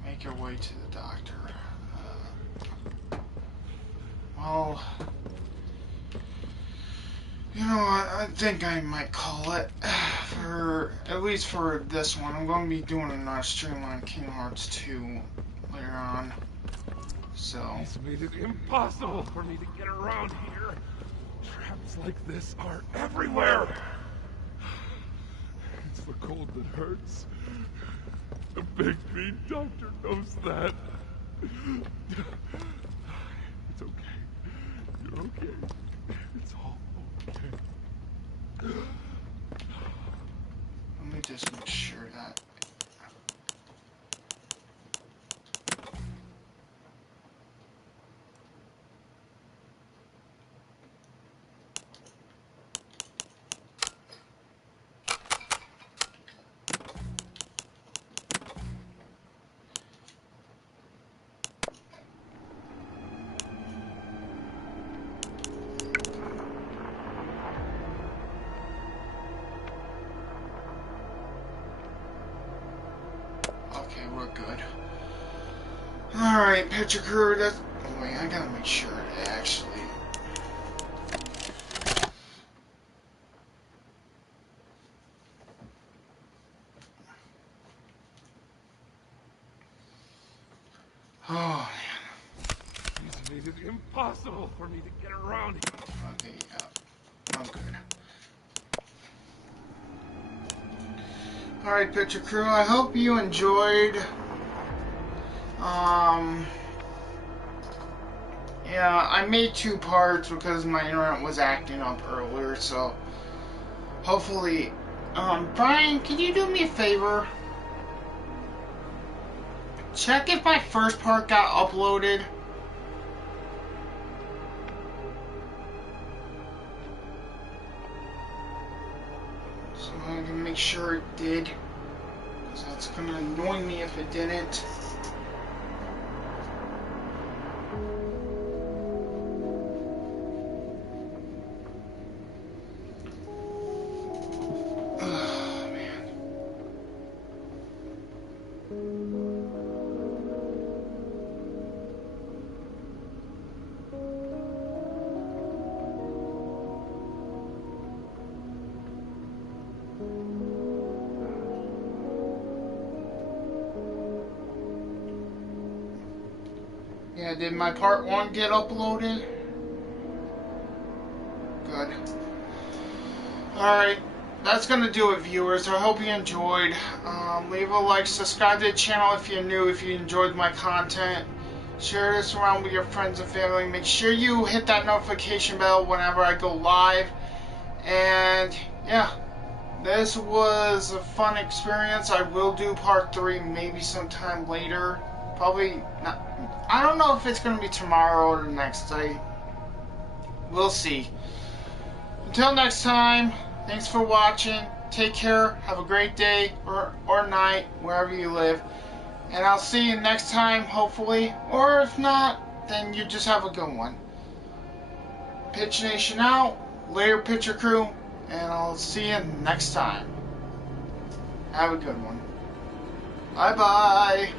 Make your way to the doctor. Well, you know what? I think I might call it for at least for this one. I'm going to be doing another stream on Kingdom Hearts 2 later on. So It's made it impossible for me to get around here. Traps like this are everywhere. It's the cold that hurts. The big mean doctor knows that. It's okay. You're okay. It's all okay. let me just make sure that. Okay, we're good. Alright, picture crew, that's... Oh, wait, I gotta make sure it actually... Oh, man. He's made it impossible for me to get around here. Okay, yeah. I'm good. Alright, picture crew, I hope you enjoyed Yeah, I made 2 parts because my internet was acting up earlier, so hopefully, Brian, can you do me a favor? Check if my first part got uploaded. So I can make sure it did, because that's gonna annoy me if it didn't. Yeah, did my part 1 get uploaded? Good. Alright, that's gonna do it, viewers. I hope you enjoyed. Leave a like, subscribe to the channel if you're new, if you enjoyed my content. Share this around with your friends and family. Make sure you hit that notification bell whenever I go live. And, yeah. This was a fun experience. I will do part 3 maybe sometime later. Probably not. I don't know if it's going to be tomorrow or the next day. We'll see. Until next time, thanks for watching. Take care. Have a great day or night, wherever you live. And I'll see you next time, hopefully. Or if not, then you just have a good one. Pitch Nation out. Later, Pitcher Crew. And I'll see you next time. Have a good one. Bye-bye.